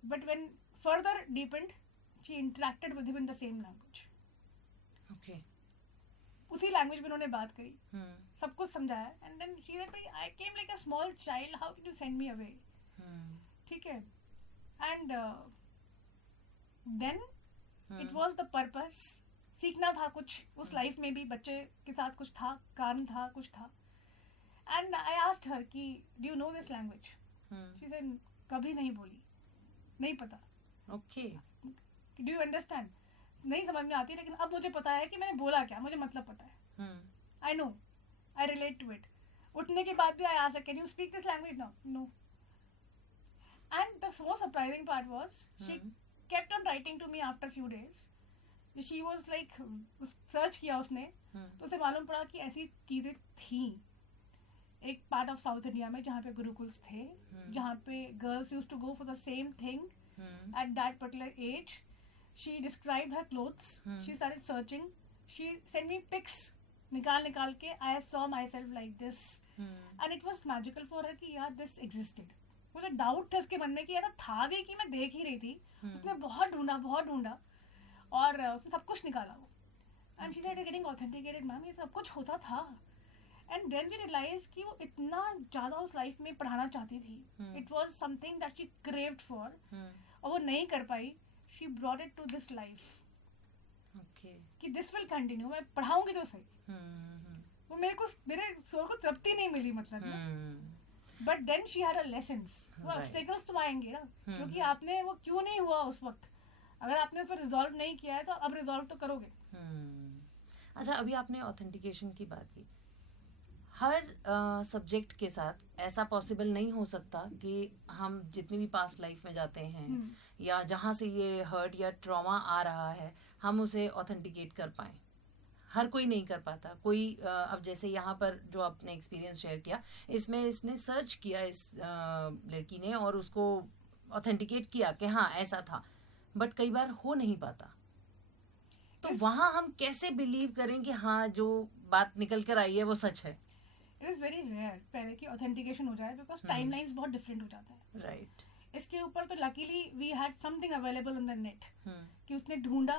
But when further deepened she interacted with him in the same language. Okay. उसी language में उन्होंने बात करी, सब कुछ समझाया. And then she said I came like a small child, how can you send me away. ठीक है. And then it was the purpose. सीखना था कुछ उस लाइफ में भी, बच्चे के साथ कुछ था, कारण था, कुछ था. एंड आई आस्क्ड हर कि do you know this language. She said कभी नहीं बोली, नहीं पता. Okay. डू यू अंडरस्टैंड, नहीं समझ में आती, लेकिन अब मुझे पता है कि मैंने बोला क्या, मुझे मतलब पता है. I know, I relate to it. उठने के बाद भी I asked can you speak this language now. No. And the most surprising part was she kept on writing to me after few days. She was like, search किया उसने तो उसे मालूम पड़ा कि ऐसी चीजें थी एक पार्ट ऑफ साउथ इंडिया में जहाँ पे गुरुकुल्स थे, जहाँ पे girls used to go for the same thing at that particular age. She described her clothes. She started searching. She send me pics निकाल के. I saw my self like this and it was magical for her कि यार this existed. मुझे doubt था उसके मन में कि यार था भी कि मैं देख ही रही थी. उसने बहुत ढूंढा और उसने सब कुछ निकाला वो. And she said getting authenticated ma'am, ये सब कुछ होता था. एंड देन वी रियलाइज कि वो इतना ज्यादा उस लाइफ में पढ़ाना चाहती थी. It was something that she craved for और वो नहीं कर पाई. She brought it to this life. Okay. कि दिस विल कंटिन्यू, मैं पढ़ाऊंगी तो सही. वो मेरे सोल को तृप्ति नहीं मिली मतलब. But then she had a lessons. वो ऑब्स्टेकल्स तो आएंगे ना, क्योंकि आपने वो क्यों नहीं हुआ उस वक्त. अगर आपने उसको रिजॉल्व नहीं किया है तो अब रिजॉल्व तो करोगे. अच्छा, अभी आपने ऑथेंटिकेशन की बात की. हर सब्जेक्ट के साथ ऐसा पॉसिबल नहीं हो सकता कि हम जितनी भी पास्ट लाइफ में जाते हैं या जहाँ से ये हर्ट या ट्रॉमा आ रहा है हम उसे ऑथेंटिकेट कर पाए. हर कोई नहीं कर पाता. कोई अब जैसे यहाँ पर जो आपने एक्सपीरियंस शेयर किया, इसमें इसने सर्च किया इस लड़की ने और उसको ऑथेंटिकेट किया कि हाँ ऐसा था, बट कई बार हो नहीं पाता. तो वहां हम कैसे बिलीव करें कि हाँ जो बात निकल कर आई है वो सच है. इट इज वेरी रेयर पहले की ऑथेंटिकेशन हो जाए, बिकॉज टाइमलाइंस बहुत डिफरेंट हो जाता है. राइट. इसके ऊपर तो luckily we had something available on the net कि उसने ढूंढा.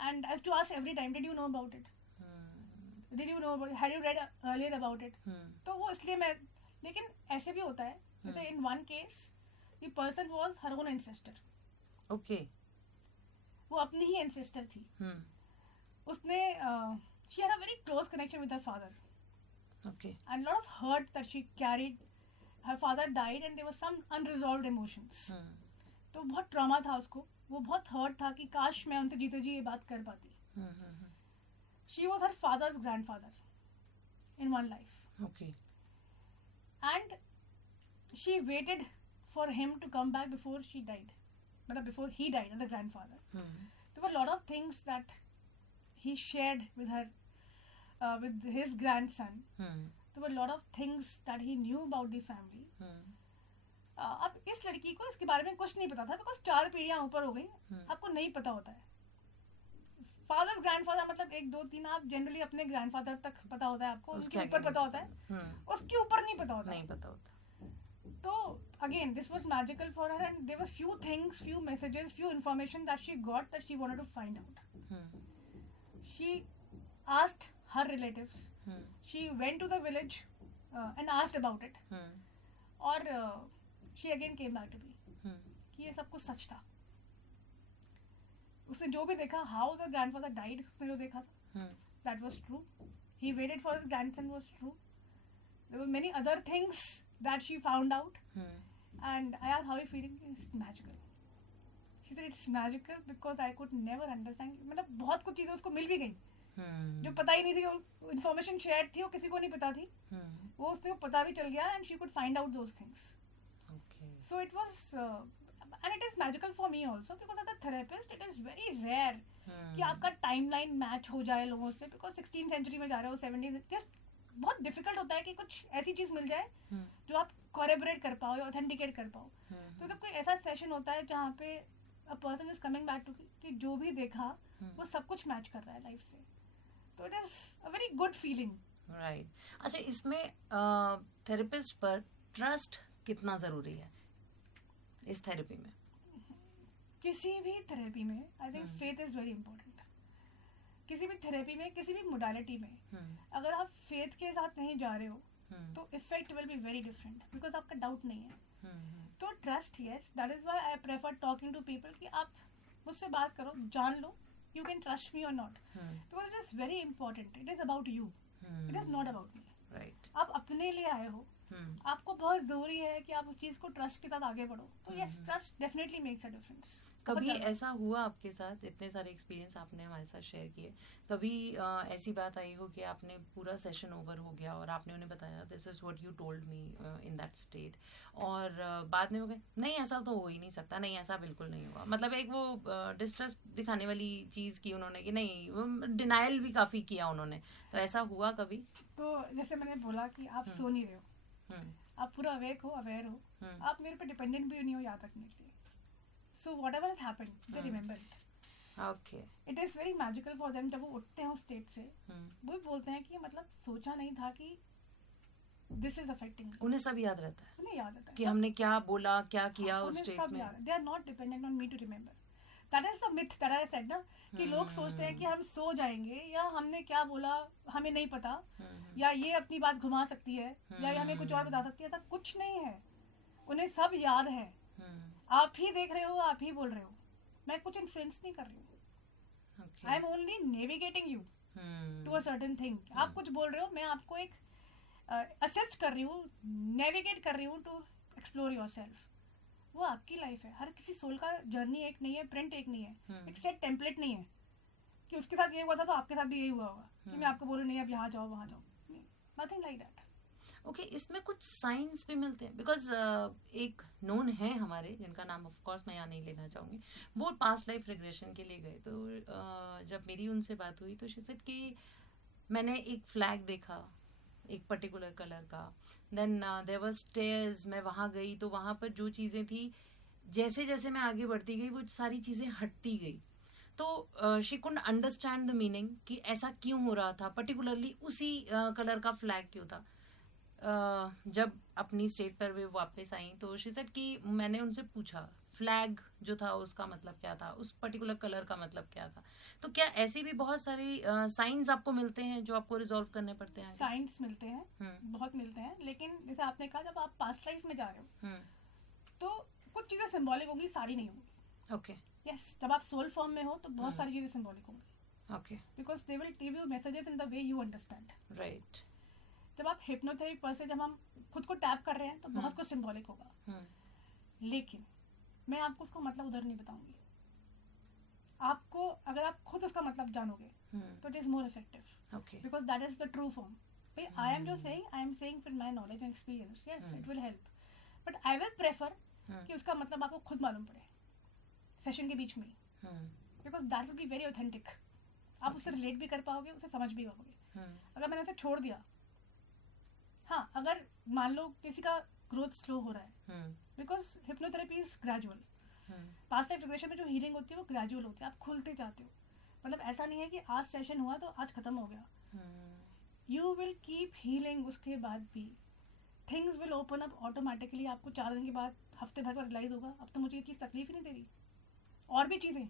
And I have to ask every time, did you know about it, did you know about, had you read earlier about it. तो वो इसलिए मैं, लेकिन ऐसे भी होता है जैसे in one case the person was her own ancestor. Okay. वो अपनी ही एंसेस्टर थी. उसने she had a very close connection with her father. Okay. And a lot of hurt that she carried. Her father died and there was some unresolved emotions. तो बहुत trauma था उसको. वो बहुत हर्ट था कि काश मैं उनसे जीते जी ये बात कर पाती. She was her father's grandfather in one life. Okay. And she waited for him to come back before she died. But before he died as a grandfather. There were a lot of things that he shared with her, with his grandson. There were a lot of things that he knew about the family. अब इस लड़की को इसके बारे में कुछ नहीं पता था, बिकॉज 4 पीढ़ियां ऊपर हो गई. आपको नहीं पता होता है. फादर ग्रैंडफादर मतलब 1 2 3 आप जनरली अपने ग्रैंडफादर तक पता होता है आपको, उसके उनके ऊपर आगे पता होता है, उसके ऊपर नहीं पता होता। नहीं पता होता। तो again this was magical for her, and there were few things, few messages, few information that she got that she wanted to find out. She asked her relatives, she went to the village and asked about it, और she again came back to me कि ये सब कुछ सच था। उसने जो भी देखा, how the grandfather died, उसने जो देखा था, that was true. He waited for his grandson was true. There were many other things that she found out, and I asked how are you feeling? It's magical. She said it's magical because I could never understand. मतलब बहुत कुछ चीजें उसको मिल भी गई जो पता ही नहीं थी, जो इन्फॉर्मेशन शेयर थी वो किसी को नहीं पता थी, वो उसको पता भी चल गया, and she could find out those things. Okay. So it was and it is magical for me also because as a therapist it is very rare कि आपका टाइमलाइन मैच हो जाए लोगों से, बिकॉज 16th सेंचुरी में जा रहे हो, 17th, बहुत डिफिकल्ट होता है कि कुछ ऐसी चीज मिल जाए जो आप कोरेबोरेट कर पाओ या ऑथेंटिकेट कर पाओ। तो जब कोई ऐसा सेशन होता है जहाँ पे a person is coming back to कि जो भी देखा वो सब कुछ मैच कर रहा है लाइफ से, तो it is a very good feeling. Right. अच्छा, इसमें थेरेपिस्ट पर ट्रस्ट कितना जरूरी है इस थेरेपी में? किसी भी थेरेपी में I think faith is very important. किसी भी थेरेपी में, किसी भी मोडालिटी में अगर आप फेथ के साथ नहीं जा रहे हो तो effect will be very different, because आपका डाउट नहीं है। तो trust, yes, that is why I prefer talking to people कि आप मुझसे बात करो, जान लो यू कैन ट्रस्ट मी और not, because it is very important. It is about you, it is not about me. Right. आप अपने लिए आए हो, आपको बहुत जरूरी है कि आप उस चीज को ट्रस्ट के साथ आगे बढ़ो, तो yes, trust definitely makes a difference. कभी ऐसा हुआ आपके साथ, इतने सारे एक्सपीरियंस आपने हमारे साथ शेयर किए, कभी ऐसी बात आई हो कि आपने पूरा सेशन ओवर हो गया और आपने उन्हें बताया this is what you told me in that state, और बाद में वो कहे नहीं ऐसा तो हो ही नहीं सकता, नहीं ऐसा बिल्कुल नहीं हुआ, मतलब एक वो डिस्ट्रस्ट दिखाने वाली चीज की उन्होंने कि नहीं, डिनायल भी काफी किया उन्होंने, तो ऐसा हुआ कभी? तो जैसे मैंने बोला कि आप सो नहीं रहे हो, आप पूरा अवेक हो, अवेयर हो, आप मेरे पे डिपेंडेंट भी नहीं हो याद रखने के लिए। So whatever has happened, they remember it. Okay. It is very magical for them जब वो उठते हैं उस स्टेट से, वो भी बोलते हैं कि मतलब सोचा नहीं था कि this is affecting me. उन्हें सब याद रहता है, उन्हें याद रहता है कि हमने क्या बोला, क्या किया उस स्टेट में। They are not dependent on me to remember. That is the myth that I said ना, कि लोग सोचते हैं कि हम सो जाएंगे या हमने क्या बोला हमें नहीं पता, या ये अपनी बात घुमा सकती है, या ये हमें कुछ और बता सकती है, ऐसा कुछ नहीं है, उन्हें सब याद है। आप ही देख रहे हो, आप ही बोल रहे हो, मैं कुछ इन्फ्लुएंस नहीं कर रही हूँ, I am only navigating you to a certain thing. आप कुछ बोल रहे हो, मैं आपको एक असिस्ट कर रही हूँ, नेविगेट कर रही हूँ टू एक्सप्लोर योरसेल्फ। वो आपकी लाइफ है, हर किसी सोल का जर्नी एक नहीं है, प्रिंट एक नहीं है, एक सेट टेम्पलेट नहीं है कि उसके साथ ये हुआ था तो आपके साथ भी यही हुआ होगा, कि मैं आपको बोलूँ नहीं अब यहाँ जाओ वहाँ जाओ, नथिंग लाइक दैट। ओके, इसमें कुछ साइंस भी मिलते हैं, बिकॉज एक नोन है हमारे जिनका नाम ऑफ कोर्स मैं यहाँ नहीं लेना चाहूंगी, वो पास्ट लाइफ रिग्रेशन के लिए गए, तो जब मेरी उनसे बात हुई तो शी सेड कि मैंने एक फ्लैग देखा एक पर्टिकुलर कलर का, देन देयर वर स्टेयर्स, मैं वहाँ गई तो वहाँ पर जो चीज़ें थी जैसे जैसे मैं आगे बढ़ती गई वो सारी चीज़ें हटती गई, तो she couldn't understand the meaning कि ऐसा क्यों हो रहा था, पर्टिकुलरली उसी कलर का फ्लैग क्यों था। जब अपनी स्टेट पर वे वापस आई तो शी सेड कि मैंने उनसे पूछा फ्लैग जो था उसका मतलब क्या था, उस पर्टिकुलर कलर का मतलब क्या था। तो क्या ऐसी भी बहुत सारी साइंस आपको मिलते हैं जो आपको रिजॉल्व करने पड़ते हैं? साइंस मिलते हैं, बहुत मिलते हैं, लेकिन जैसे आपने कहा जब आप पास्ट लाइफ में जा रहे हो तो कुछ चीजें सिंबॉलिक होंगी, सारी नहीं होंगी। ओके, यस, जब आप सोल फॉर्म में हो तो बहुत सारी चीजें सिंबॉलिक होंगी। Okay, because they will give you messages in the way you understand. Right. जब आप हिप्नोथेरेपी पर से जब हम खुद को टैप कर रहे हैं तो बहुत कुछ सिंबॉलिक होगा, लेकिन मैं आपको उसका मतलब उधर नहीं बताऊंगी। आपको अगर आप खुद उसका मतलब जानोगे तो it is more effective, because that is the true form. I am जो saying, I am saying from my knowledge and experience, yes it will help, but I will prefer कि उसका मतलब आपको खुद मालूम पड़े सेशन के बीच में, because that will be very authentic. आप उससे रिलेट भी कर पाओगे, उसे समझ भी पाओगे। अगर मैंने उसे छोड़ दिया, हाँ, अगर मान लो किसी का ग्रोथ स्लो हो रहा है, because hypnotherapy is gradual, past life regression में जो हीलिंग होती है वो ग्रेजुअल होती है, आप खुलते जाते हो, मतलब ऐसा नहीं है कि आज सेशन हुआ तो आज खत्म हो गया. You will keep healing. उसके बाद भी things will open up automatically. आपको 4 दिन के बाद, हफ्ते भर बाद रियलाइज होगा अब तो मुझे ये चीज़ तकलीफ ही नहीं दे रही. और भी चीज़ें,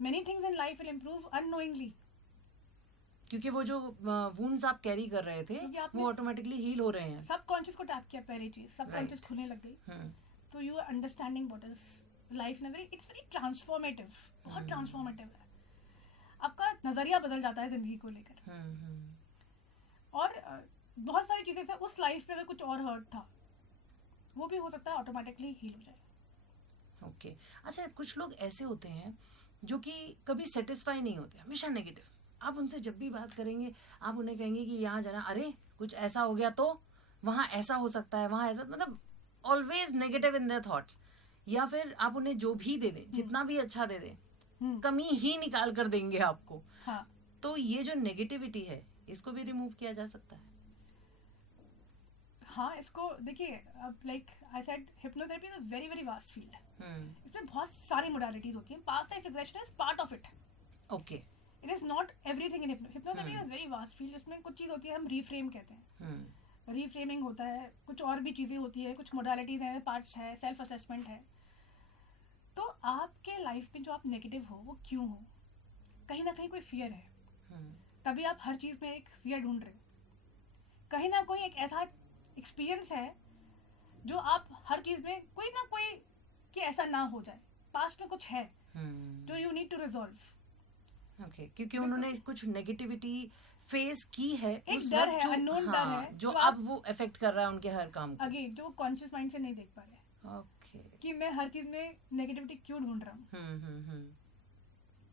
many things in life will improve unknowingly. क्योंकि वो जो वुंड्स आप कैरी कर रहे थे वो ऑटोमेटिकली हील हो रहे हैं. सबकॉन्शियस को टैप किया पहली चीज, सबकॉन्शियस खुलने लग गई. तो you are understanding what is life in a very, it's very transformative. बहुत ट्रांसफॉर्मेटिव है. आपका नजरिया बदल जाता है जिंदगी को लेकर. और बहुत सारी चीजें थे उस लाइफ पे, अगर कुछ और हर्ट था वो भी हो सकता है ऑटोमेटिकली हील हो जाए. ओके. अच्छा, कुछ लोग ऐसे होते हैं जो कि कभी सेटिस्फाई नहीं होते, हमेशा नेगेटिव. आप उनसे जब भी बात करेंगे आप उन्हें कहेंगे कि यहाँ जाना, अरे कुछ ऐसा हो गया तो वहाँ ऐसा हो सकता है, वहाँ ऐसा, मतलब always negative in their thoughts. या फिर आप उन्हें जो भी दे दें, जितना भी अच्छा दे दें, कमी ही निकाल कर देंगे आपको. हाँ. तो ये जो नेगेटिविटी है इसको भी रिमूव किया जा सकता है. हाँ, इसको देखिए, अब like I said hypnotherapy is a very very vast field. इसमें बहुत सारी मोडालिटीज होती हैं. Past life regression is part of it. Okay. It is not everything in hypnotherapy. Is very vast field. इसमें कुछ चीज होती है हम रीफ्रेम कहते हैं. रीफ्रेमिंग होता है, कुछ और भी चीजें होती है, कुछ मोडालिटीज हैं, पार्ट्स है, सेल्फ असेसमेंट है. तो आपके लाइफ में जो आप नेगेटिव हो वो क्यों हो? कहीं ना कहीं कोई फियर है. तभी आप हर चीज में एक फियर ढूंढ रहे हो. कहीं ना कोई एक ऐसा एक्सपीरियंस है जो आप हर चीज में कोई ना कोई कि ऐसा ना हो जाए. पास्ट में कुछ है जो you need to resolve. Okay. क्योंकि उन्होंने कुछ नेगेटिविटी फेस की है, एक डर है, अननोन डर है जो अब वो इफेक्ट कर रहा है उनके हर काम को. अगेन जो कॉन्शियस माइंड से नहीं देख पा रहे. ओके. कि मैं हर चीज में नेगेटिविटी क्यों ढूंढ रहा हूँ.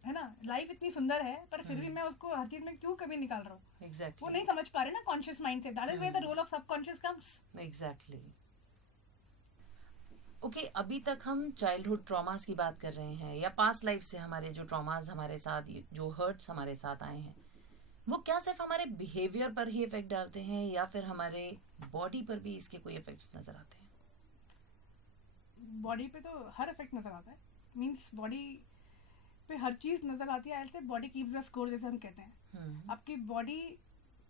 है ना, लाइफ इतनी सुंदर है पर फिर भी मैं उसको हर चीज में क्यों कभी निकाल रहा हूँ. Exactly. वो नहीं समझ पा रहे ना कॉन्शियस माइंड से. That is where the role of subconscious comes. Exactly. Okay. अभी तक हम चाइल्डहुड ट्रॉमास की बात कर रहे हैं, या पास्ट लाइफ से हमारे जो ट्रॉमास हमारे साथ, जो हर्ट्स हमारे साथ आए हैं, वो क्या सिर्फ हमारे बिहेवियर पर ही इफेक्ट डालते हैं या फिर हमारे बॉडी पर भी इसके कोई इफेक्ट्स नजर आते हैं? बॉडी पे तो हर इफेक्ट नजर आता है. मींस बॉडी पे हर चीज नजर आती है. ऐसे बॉडी कीप्स द स्कोर जैसे हम कहते हैं. आपकी बॉडी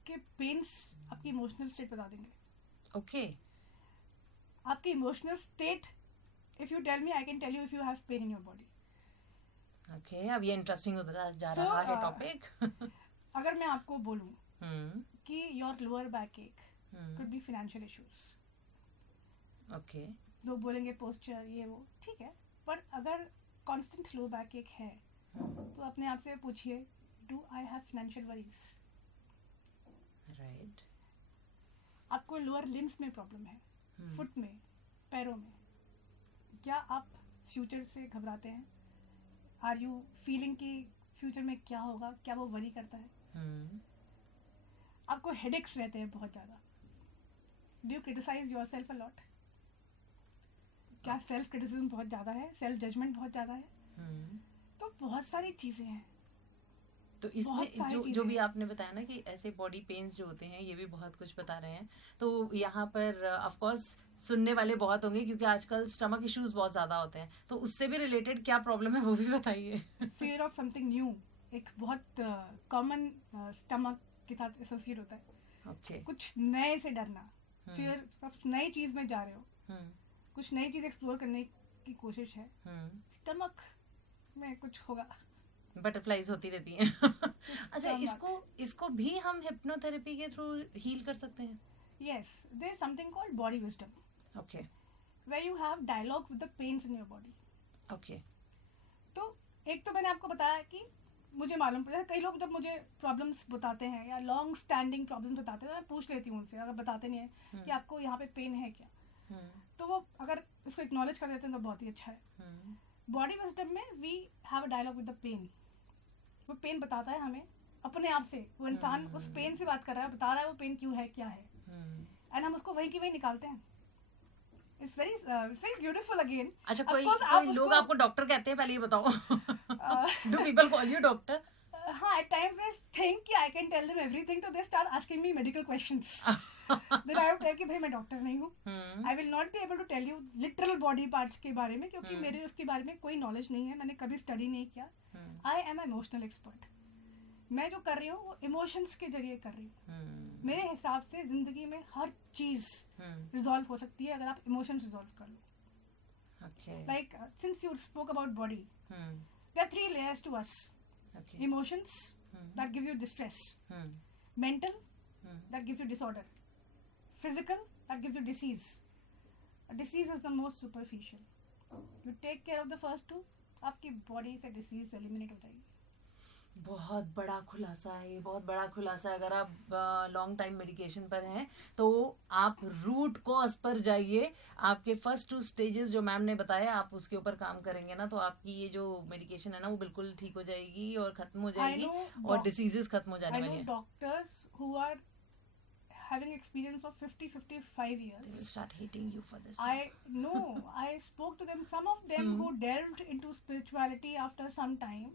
के पेन्स आपकी इमोशनल स्टेट बता देंगे. ओके. आपकी emotional state, if you tell me, I can tell you if you have pain in your body. Okay. अब ये इंटरेस्टिंग होता जा रहा है टॉपिक. अगर मैं आपको बोलूं कि योर लोअर बैक एक could be financial issues. Okay. लोग बोलेंगे पोस्चर ये वो, ठीक है. पर अगर कांस्टेंट लो बैक एक है तो अपने आप से पूछिए, do I have financial worries? Right. आपको लोअर लिम्स में प्रॉब्लम है, फुट में, पैरों में, क्या आप फ्यूचर से घबराते हैं? आर यू फीलिंग कि फ्यूचर में क्या होगा? क्या वो वरी करता है? आपको हेडेक्स रहते हैं बहुत ज्यादा. Do you criticise yourself a lot? क्या सेल्फ क्रिटिसिज्म बहुत ज्यादा है? सेल्फ जजमेंट बहुत ज्यादा है? तो बहुत सारी चीजें हैं. तो इसमें जो भी आपने बताया ना कि ऐसे बॉडी पेन्स जो होते हैं, ये भी बहुत कुछ बता रहे हैं. तो यहाँ पर ऑफ कोर्स सुनने वाले बहुत होंगे क्योंकि आजकल स्टमक इश्यूज बहुत ज्यादा होते हैं. तो उससे भी रिलेटेड क्या प्रॉब्लम है वो भी बताइए. फियर ऑफ समथिंग न्यू एक बहुत कॉमन स्टमक के साथ एसोसिएट होता है. ओके. कुछ नए से डरना, फिर नई चीज में जा रहे हो, कुछ नई चीज एक्सप्लोर करने की कोशिश है, स्टमक में कुछ होगा, बटरफ्लाईज होती रहती हैं. अच्छा, इसको भी हम हिप्नोथेरेपी के थ्रू हील कर सकते हैं? Yes, there is something called body wisdom. Okay. Where you have dialogue with the pains in your body. Okay. तो एक तो मैंने आपको बताया कि मुझे मालूम पड़ा, कई लोग जब मुझे प्रॉब्लम्स बताते हैं या लॉन्ग स्टैंडिंग प्रॉब्लम्स बताते हैं, मैं पूछ लेती हूँ उनसे, अगर बताते नहीं है कि आपको यहाँ पे पेन है क्या, तो वो अगर इसको एक्नॉलेज कर देते हैं तो बहुत ही अच्छा है. बॉडी विजडम में we have a dialogue with the pain. वो पेन बताता है हमें अपने आप से. वो इंसान उस पेन से बात कर रहा है, बता रहा है वो पेन क्यों है, क्या है, एंड हम उसको वहीं की वहीं निकालते हैं. It's very beautiful again. अच्छा, कोई लोग आपको डॉक्टर कहते हैं, पहले ये बताओ. Do people call you doctor? हाँ, at times they think कि I can tell them everything, तो they start asking me medical questions. Then I have to tell कि भाई मैं डॉक्टर नहीं हूँ. I will not be able to tell you literal body parts के बारे में, क्योंकि मेरे उसके बारे में कोई नॉलेज नहीं है, मैंने कभी स्टडी नहीं किया. I am an emotional expert. मैं जो कर रही हूँ वो इमोशंस के जरिए कर रही हूँ. मेरे हिसाब से जिंदगी में हर चीज रिजॉल्व हो सकती है अगर आप इमोशंस रिजॉल्व कर लो. Like since you spoke about body, there are 3 layers to us. Emotions that give you distress, mental that gives you disorder, physical that gives you disease. A disease is the most superficial. You take care of the first 2, आपकी body से disease eliminate हो जाएगी. बहुत बड़ा खुलासा है ये, बहुत बड़ा खुलासा है. अगर आप लॉन्ग टाइम मेडिकेशन पर हैं तो आप रूट कॉज पर जाइए. आपके फर्स्ट 2 स्टेजेस जो मैम ने बताया, आप उसके ऊपर काम करेंगे ना, तो आपकी ये जो मेडिकेशन है ना वो बिल्कुल ठीक हो जाएगी और खत्म हो जाएगी और डिसीजेस खत्म हो जाने वाली हैं. Doctors who are having experience of 50-55 years, they will start hating you for this. I spoke to them, some of them who delved into spirituality after some time.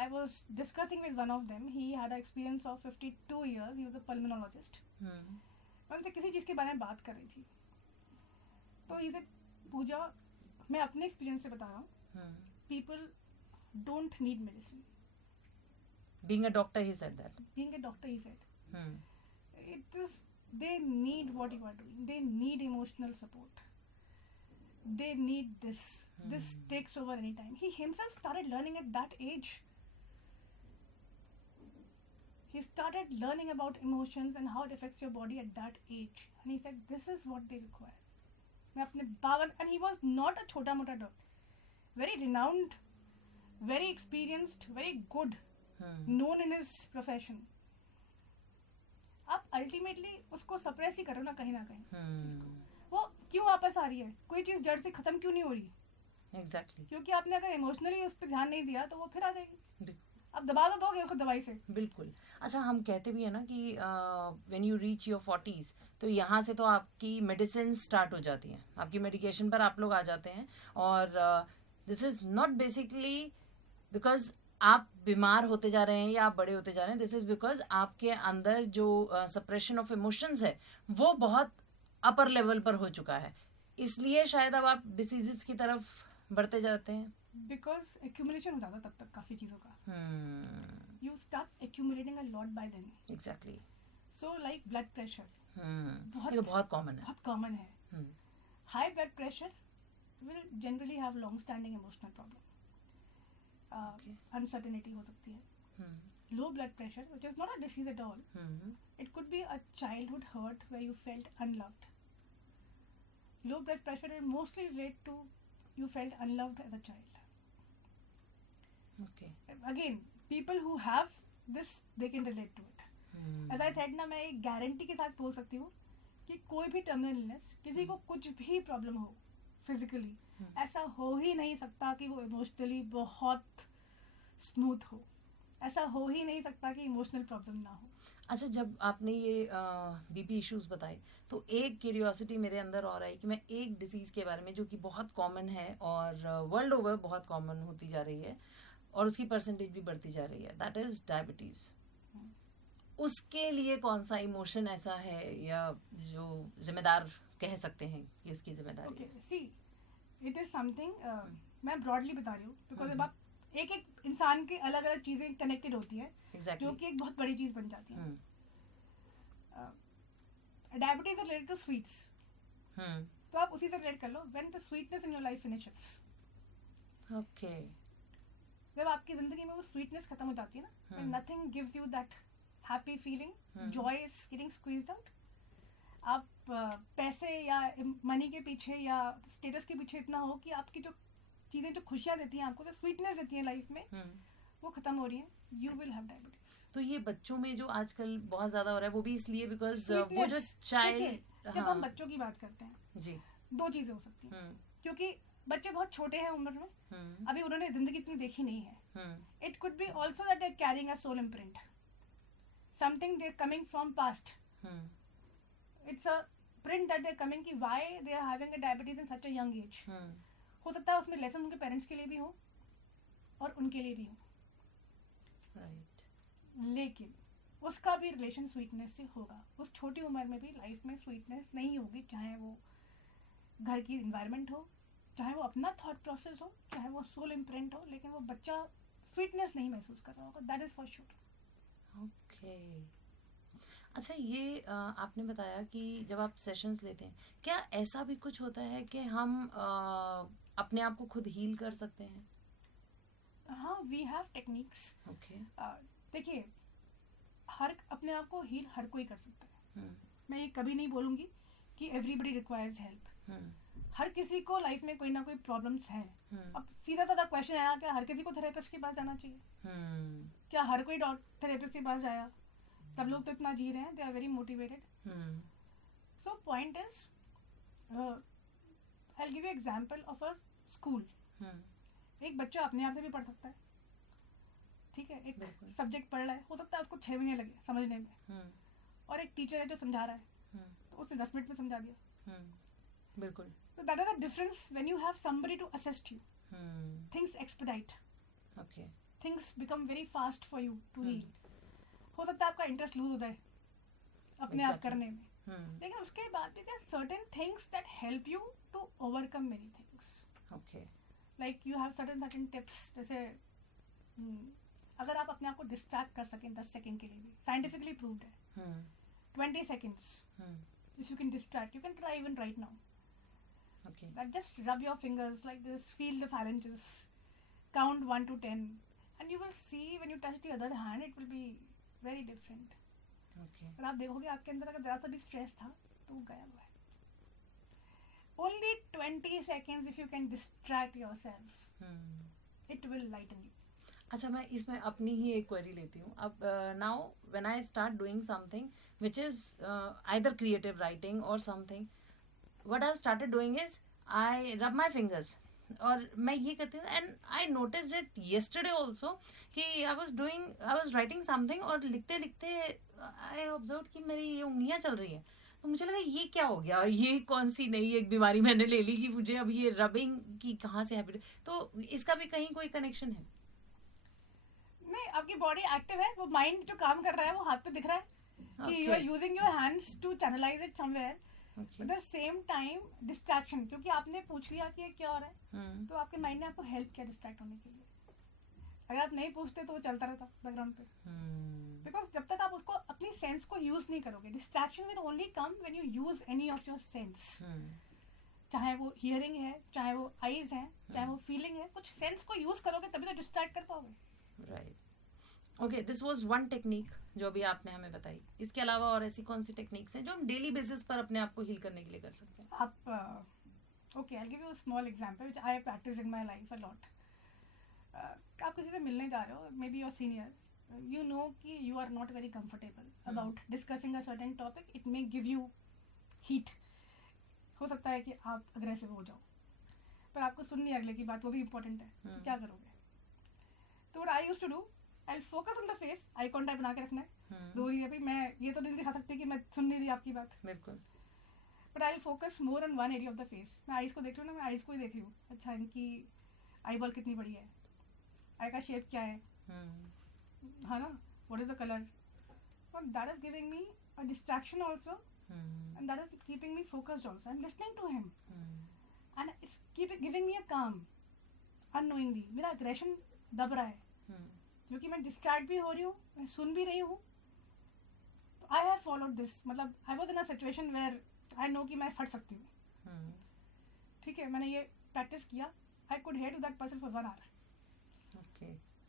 I was discussing with one of them. He had an experience of 52 years. He was a pulmonologist. मैं उनसे किसी चीज के बारे में बात कर रही थी, तो he said, पूजा, मैं अपने एक्सपीरियंस से बता रहा हूँ, people don't need medicine. Being a doctor, he said that. Being a doctor, he said. It is, they need what you are doing. They need emotional support. They need this. This takes over any time. He himself started learning at that age. He started learning about emotions and how it affects your body at that age. And he said, this is what they require. मैं अपने बाबा, and he was not a छोटा मोटा doctor. Very renowned, very experienced, very good, known in his profession. आप ultimately उसको suppress ही करो ना कहीं ना कहीं. वो क्यों वापस आ रही है? कोई चीज जड़ से खत्म क्यों नहीं हो रही? Exactly. क्योंकि आपने अगर इमोशनली उस पर ध्यान नहीं दिया तो वो फिर आ जाएगी. अब दबा तो दोगे उसको दवाई से. बिल्कुल. अच्छा, हम कहते भी है ना कि when you reach your 40s तो यहाँ से तो आपकी मेडिसिन स्टार्ट हो जाती है, आपकी मेडिकेशन पर आप लोग आ जाते हैं. और this is not basically because आप बीमार होते जा रहे हैं या आप बड़े होते जा रहे हैं. दिस इज बिकॉज आपके अंदर जो सप्रेशन ऑफ इमोशंस है वो बहुत अपर लेवल पर हो चुका है, इसलिए शायद अब आप डिसीजेस की तरफ बढ़ते जाते हैं. बिकॉज एक्यूमुलेशन हो जाता तब तक काफी चीजों का. You start accumulating a lot by then. Exactly. So like blood pressure बहुत कॉमन है. बहुत कॉमन है. High blood pressure will generally have long standing emotional problem. Uncertainty हो सकती है. Low blood pressure which is not a disease at all. It could be a childhood hurt where you felt unloved. Low blood pressure will mostly relate to you felt unloved as a child. Okay. Again, people who have this, they can relate to it. As I said ना, मैं एक guarantee के साथ बोल सकती हूँ कि कोई भी टर्मिनल इलनेस, किसी को कुछ भी प्रॉब्लम हो फिजिकली, ऐसा हो ही नहीं सकता कि वो इमोशनली बहुत स्मूथ हो. ऐसा हो ही नहीं सकता कि इमोशनल प्रॉब्लम ना हो. अच्छा, जब आपने ये बीपी इश्यूज बताए तो एक क्यूरियोसिटी मेरे अंदर और आई कि मैं एक डिसीज के बारे में जो कि बहुत कॉमन है और वर्ल्ड ओवर बहुत कॉमन होती जा रही है और उसकी परसेंटेज भी बढ़ती जा रही है, दैट इज डायबिटीज. उसके लिए कौन सा इमोशन ऐसा है या जो जिम्मेदार कह सकते हैं कि उसकी जिम्मेदारी? Okay, see it is something, मैं ब्रॉडली बता रही हूँ बिकॉज अब आप एक एक इंसान की अलग अलग चीजें कनेक्टेड होती है. Exactly. जो कि एक बहुत बड़ी चीज बन जाती है. Diabetes is related to sweets, तो आप उसी से रिलेट कर लो. When the sweetness in your life finishes. Okay. जब आपकी जिंदगी में वो स्वीटनेस खत्म हो जाती है ना, when nothing gives you that happy feeling, Joy is getting squeezed out. आप पैसे या मनी के पीछे या स्टेटस के पीछे इतना हो कि आपकी जो चीजें जो खुशियां देती हैं आपको, जो स्वीटनेस देती हैं लाइफ में, वो खत्म हो रही है. You will have diabetes. तो ये बच्चों में जो आजकल बहुत ज्यादा हो रहा है वो भी इसलिए बिकॉज वो जो चाइल्ड, जब हम बच्चों की बात करते हैं जी, 2 चीजें हो सकती हैं. क्योंकि बच्चे बहुत छोटे हैं उम्र में, अभी उन्होंने जिंदगी इतनी देखी नहीं है. It could be also that they are carrying a soul imprint, something they are coming from past. It's a print that they are coming कि why they are having a diabetes in such a young age. हो सकता है उसमें lesson उनके parents के लिए भी हो और उनके लिए भी हो. राइट। लेकिन उसका भी रिलेशन स्वीटनेस से होगा। उस छोटी उम्र में भी लाइफ में स्वीटनेस नहीं होगी, चाहे वो घर की इन्वायरमेंट हो, चाहे वो अपना थॉट प्रोसेस हो, चाहे वो सोल इम्प्रिंट हो, लेकिन वो बच्चा स्वीटनेस नहीं महसूस कर रहा होगा, that is for sure. Okay. अच्छा, ये आपने बताया कि जब आप सेशंस लेते हैं, क्या ऐसा भी कुछ होता है कि हम अपने आप को खुद हील कर सकते हैं? हाँ, वी हैव टेक्निक्स। ओके। देखिए, हर अपने आप को हील हर कोई कर सकता है। हम्म, मैं ये कभी नहीं बोलूँगी कि एवरीबडी रिक्वायर्स हेल्प। हर किसी को लाइफ में कोई ना कोई प्रॉब्लम्स हैं। अब सीधा साधा क्वेश्चन आया, क्या हर किसी को थेरेपिस्ट के पास जाना चाहिए? क्या हर कोई थेरेपिस्ट के पास जाएगा? सब लोग तो इतना जी रहे हैं, they are very motivated. So point is, I will give you example of a school. एक बच्चा अपने आप से भी पढ़ सकता है, ठीक है? एक सब्जेक्ट पढ़ रहा है, हो सकता है उसको 6 महीने लगे समझने में, और एक टीचर है जो समझा रहा है, तो उसने 10 मिनट में समझा दिया। बिल्कुल। So that is the difference when you have somebody to assist you. Things expedite. Okay. Things become very fast for you to heal. हो सकता है आपका इंटरेस्ट लूज हो जाए अपने आप करने में, लेकिन उसके बाद भी there are certain things that help you to overcome many things. Okay. Like you have certain tips. जैसे अगर आप अपने आप को डिस्ट्रैक्ट कर सकें 10 सेकेंड के लिए भी, साइंटिफिकली प्रूव्ड है, 20 seconds. If you can distract, you can try even right now. Okay. That just rub your fingers like this, feel the phalanges, count 1 to 10, and you will see when you touch the other hand, it will be very different. Okay. और आप देखोगे आपके अंदर अगर जरा सा भी stress था तो वो गया हुआ है. Only 20 seconds if you can distract yourself, it will lighten you. अच्छा, मैं इसमें अपनी ही एक क्वेरी लेती हूँ. अब now when I start doing something which is either creative writing और something, what I've started doing is I rub my fingers, और मैं ये करती हूँ. And I noticed it yesterday also कि I was writing something, और लिखते लिखते आई ऑब्जर्व कि मेरी ये उंगलियां चल रही हैं. तो मुझे लगा ये क्या हो गया, ये कौन सी नई एक बीमारी मैंने ले ली कि मुझे अब ये रबिंग की कहाँ से हैबिट. तो इसका भी कहीं कोई कनेक्शन है? नहीं, आपकी बॉडी एक्टिव है, वो माइंड जो काम कर रहा है वो हाथ पे दिख रहा है कि you are using your hands to channelise it somewhere. Okay. At the same time distraction, क्योंकि आपने पूछ लिया कि ये क्या हो रहा है, तो आपके माइंड ने आपको हेल्प किया डिस्ट्रैक्ट होने के लिए. अगर आप नहीं पूछते तो वो चलता रहता बैकग्राउंड पे, बिकॉज जब तक आप उसको अपनी सेंस को यूज नहीं करोगे, distraction will only come when you use any of your sense. चाहे वो हियरिंग है, चाहे वो आईज है, चाहे वो फीलिंग है, कुछ सेंस को यूज करोगे तभी तो डिस्ट्रैक्ट कर पाओगे. Right. Okay, this was one technique जो भी आपने हमें बताई. इसके अलावा और ऐसी कौन सी टेक्निक्स हैं जो हम डेली बेसिस पर अपने आप को हील करने के लिए कर सकते हैं? आप okay, I will give you a small example which I practise in my life a lot. आप किसी से मिलने जा रहे हो, may be your senior, you know कि you are not very comfortable about discussing a certain topic, it may give you heat. हो सकता है कि आप अग्रेसिव हो जाओ, पर आपको सुननी है अगले की बात, वो भी इंपॉर्टेंट है. तो क्या करोगे? तो what I used to do, I will focus on the face, I contact बना के रखना है. जरूरी है भाई, मैं ये तो नहीं दिखा सकती कि मैं सुन नहीं रही आपकी बात. बिल्कुल. But I will focus more on one area of the face. मैं आईज को देख रही हूँ ना, मैं आईज को ही देख रही हूँ. अच्छा, इनकी आई बॉल कितनी बड़ी है, आई का शेप क्या है, हाँ ना, what is the colour. That is giving me a distraction also, and that is keeping me focused also. I am listening to him and it's giving me a calm. Unknowingly मेरा aggression दब रहा है, क्योंकि मैं distract भी हो रही हूँ, मैं सुन भी रही हूँ. तो आई हैव फॉलोड दिस, मतलब I was in a situation where I know कि मैं फट सकती हूँ. ठीक है, मैंने ये प्रैक्टिस किया. I could hear to that person for 1 hour. Okay.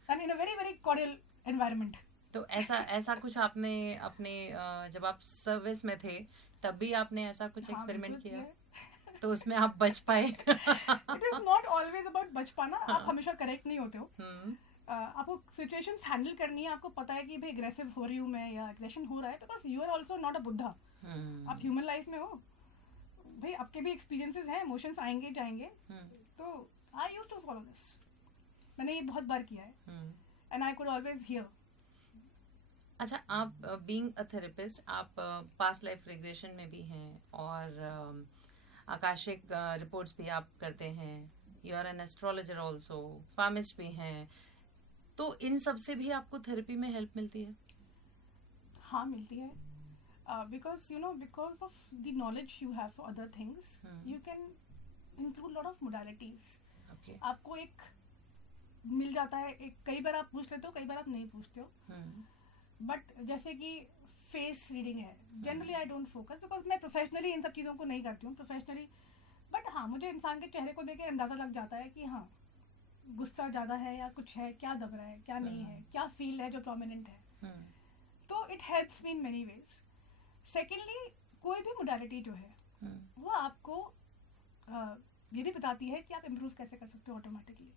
And in a very very cordial environment. तो ऐसा कुछ आपने अपने जब आप सर्विस में थे तब भी आपने ऐसा कुछ एक्सपेरिमेंट किया? तो उसमें आप बच पाए? It is not always about बच पाना. आप हमेशा करेक्ट नहीं होते हो. आपको सिचुएशंस हैंडल करनी है. आपको पता है कि भाई एग्रेसिव हो रही हूँ मैं, या एग्रेशन हो रहा है, because you are also not a Buddha. आप ह्यूमन लाइफ में हो भाई, आपके भी एक्सपीरियंसेस हैं, इमोशंस आएंगे जाएंगे. तो I used to follow this. मैंने ये बहुत बार किया है, and I could always hear. अच्छा, आप बीइंग अ थेरेपिस्ट, आप पास्ट लाइफ रिग्रेशन में भी हैं, और आकाशिक रिपोर्ट्स भी आप करते हैं. You are an astrologer also, pharmacist भी हैं. तो इन सब से भी आपको थेरेपी में हेल्प मिलती है? हाँ, मिलती है, because because of the knowledge you have for other things, you can include lot of modalities. Okay. आपको एक मिल जाता है, एक कई बार आप पूछ लेते हो, कई बार आप नहीं पूछते हो, बट जैसे कि फेस रीडिंग है, generally I don't focus because मैं प्रोफेशनली इन सब चीज़ों को नहीं करती हूँ प्रोफेशनली, बट हाँ मुझे इंसान के चेहरे को देख के अंदाज़ा लग जाता है कि हाँ गुस्सा ज़्यादा है या कुछ है, क्या दब रहा है, क्या नहीं है, क्या फील है जो प्रोमिनेंट है, तो it helps me in many ways. Secondly, कोई भी मोडालिटी जो है वो आपको ये भी बताती है कि आप इम्प्रूव कैसे कर सकते हो automatically.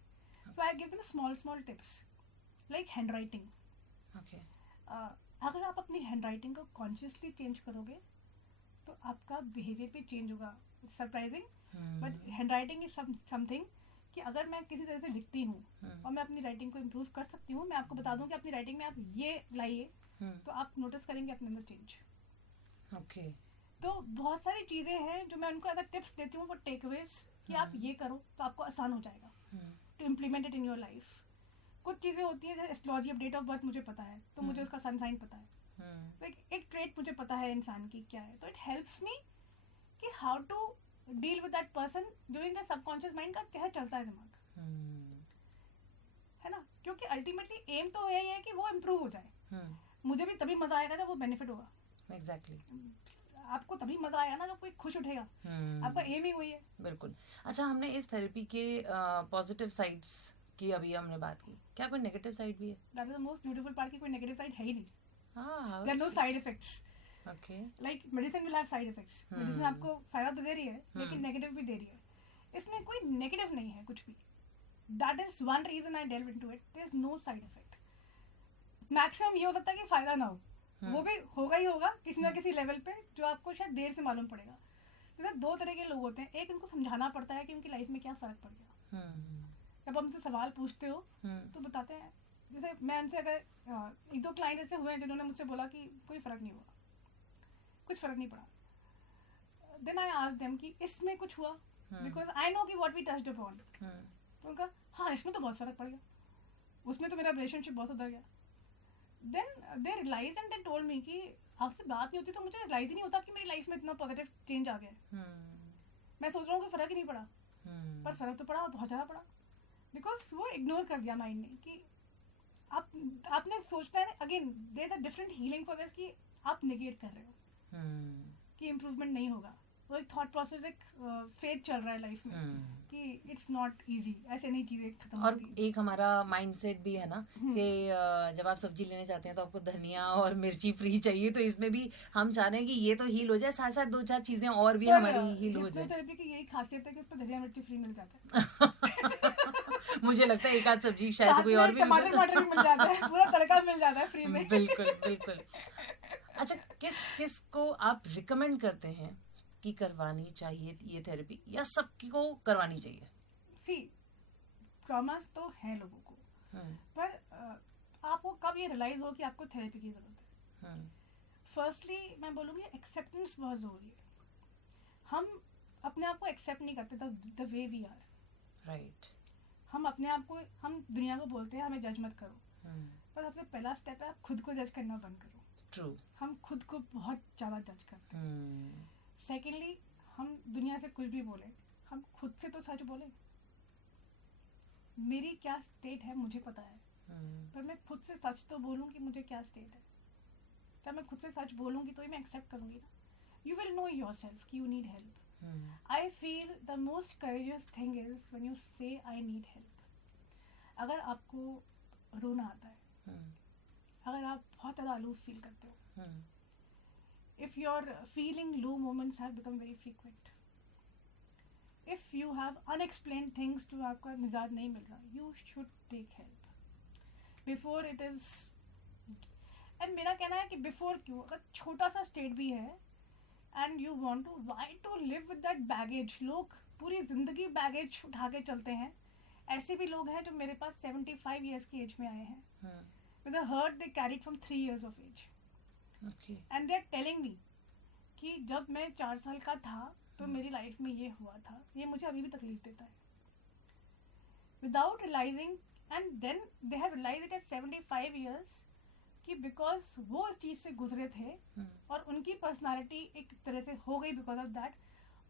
So I give them small tips like hand writing. अगर आप अपनी हैंड राइटिंग को कॉन्शियसली चेंज करोगे तो आपका बिहेवियर भी चेंज होगा. Surprising, but hand writing is something कि अगर मैं किसी तरह से लिखती हूँ और मैं अपनी राइटिंग को इम्प्रूव कर सकती हूँ, मैं आपको बता दूँ कि अपनी राइटिंग में आप ये लाइए तो आप नोटिस करेंगे अपने अंदर चेंज. ओके. तो बहुत सारी चीज़ें हैं जो मैं उनको एज अ टिप्स देती हूँ, वो टेकअवेज कि आप ये करो तो आपको आसान हो जाएगा to implement it in your life. कुछ चीज़ें होती हैं जैसे astrology of date of birth मुझे पता है तो मुझे उसका सन साइन पता है, एक ट्रेट मुझे पता है इंसान की क्या है, तो इट हेल्प्स मी कि how to deal with that person during the subconscious mind का क्या चलता है दिमाग, है ना. क्योंकि अल्टीमेटली एम तो यही है कि वो इम्प्रूव हो जाए. मुझे भी तभी मजा आएगा जब वो बेनिफिट होगा. एग्जैक्टली. आपको तभी मजा आएगा ना जब कोई खुश उठेगा. आपका एम ही वही है. बिल्कुल. अच्छा, हमने इस थेरेपी के पॉजिटिव साइड्स की अभी हमने बात की, क्या कोई नेगेटिव साइड भी है? That is the most beautiful part कि कोई नेगेटिव साइड है ही नहीं. There are no side effects. Okay. Like medicine will have side effects. Medicine आपको फायदा तो दे रही है लेकिन नेगेटिव भी दे रही है. इसमें कोई नेगेटिव नहीं है कुछ भी. That is one reason I delve into it. There is no side effect. Maximum ये हो सकता है कि फायदा ना हो, वो भी होगा ही होगा किसी ना किसी लेवल पे जो आपको शायद देर से मालूम पड़ेगा. जैसे दो तरह के लोग होते हैं, एक उनको समझाना पड़ता है कि उनकी लाइफ में क्या फर्क पड़ गया. जब हमसे सवाल पूछते हो तो बताते हैं. जैसे मैं उनसे अगर एक दो क्लाइंट ऐसे हुए हैं जिन्होंने मुझसे बोला कि कोई फर्क नहीं हुआ, कुछ फर्क नहीं पड़ा. देन आई आस्क्ड देम कि इसमें कुछ हुआ, बिकॉज आई नो कि व्हाट वी टच्ड अपॉन. तो उनका हाँ इसमें तो बहुत फर्क पड़ गया, उसमें तो मेरा रिलेशनशिप बहुत सुधर गया. Then they realise and they told me कि आपसे बात नहीं होती तो मुझे रियलाइज ही नहीं होता कि मेरी लाइफ में इतना पॉजिटिव चेंज आ गया. मैं सोच रहा हूँ कि फर्क ही नहीं पड़ा, पर फर्क तो पड़ा, बहुत ज़्यादा पड़ा. बिकॉज वो इग्नोर कर दिया माइंड ने कि आपने सोचना है. Again there is a different healing for this कि आप नेगेट कर रहे हो कि इम्प्रूवमेंट नहीं होगा. वो एक थॉट प्रोसेस, एक फेज चल रहा है लाइफ में कि इट्स नॉट इजी, ऐसे नहीं चीजें खत्म और होती. एक हमारा माइंडसेट भी है ना कि जब आप सब्जी लेने जाते हैं तो आपको धनिया और मिर्ची फ्री चाहिए, तो इसमें भी हम चाह रहे हैं कि ये तो हील हो जाए, साथ साथ दो चार चीजें और भी हमारी हील हो जाए. हिप्नोथेरेपी की यही खासियत है कि उसमें धनिया मिर्ची फ्री मिल जाता है. मुझे लगता है एक आध सब्जी शायद कोई और भी टमाटर मटर भी मिल जाता है, पूरा तड़का मिल जाता है फ्री में. बिल्कुल बिल्कुल. अच्छा, किस को आप रिकमेंड करते हैं कि करवानी चाहिए ये थेरेपी, या सबको करवानी चाहिए? सी, ट्रॉमास तो है लोगों को, पर आपको कब ये रियलाइज हो कि आपको थेरेपी की जरूरत है? फर्स्टली मैं बोलूँगी एक्सेप्टेंस बहुत जरूरी है. हम अपने आप को एक्सेप्ट नहीं करते the way we are. Right. हम अपने आप को, हम दुनिया को बोलते हैं हमें जज मत करो, पर सबसे पहला स्टेप है आप खुद को जज करना बंद करो. ट्रू. हम खुद को बहुत ज़्यादा जज करते हैं. सेकेंडली, हम दुनिया से कुछ भी बोले, हम खुद से तो सच बोले. मेरी क्या स्टेट है मुझे पता है, पर मैं खुद से सच तो बोलूँ कि मुझे क्या स्टेट है. जब मैं खुद से सच बोलूँगी तो ही मैं एक्सेप्ट करूँगी ना. You will know yourself कि you need help. I feel the most courageous thing is when you say I need help. अगर आपको रोना आता है, अगर आप बहुत ज़्यादा आलूस फील करते हो, if your feeling low moments have become very frequent, if you have unexplained things to आपका निजात नहीं मिल रहा, you should take help before it is. and मेरा कहना है कि before क्यों, अगर छोटा सा स्टेट भी है and you want to, why to live with that baggage? लोग पूरी जिंदगी बैगेज उठा के चलते हैं. ऐसे भी लोग हैं जो मेरे पास 75 years की एज में आए हैं with a hurt they carried from 3 years of age. And they are telling me कि जब मैं 4 साल का था तो मेरी लाइफ में ये हुआ था, ये मुझे अभी भी तकलीफ देता है. Without realising and then they have realised it at 75 years कि बिकॉज वो इस चीज से गुजरे थे और उनकी पर्सनालिटी एक तरह से हो गई बिकॉज ऑफ दैट,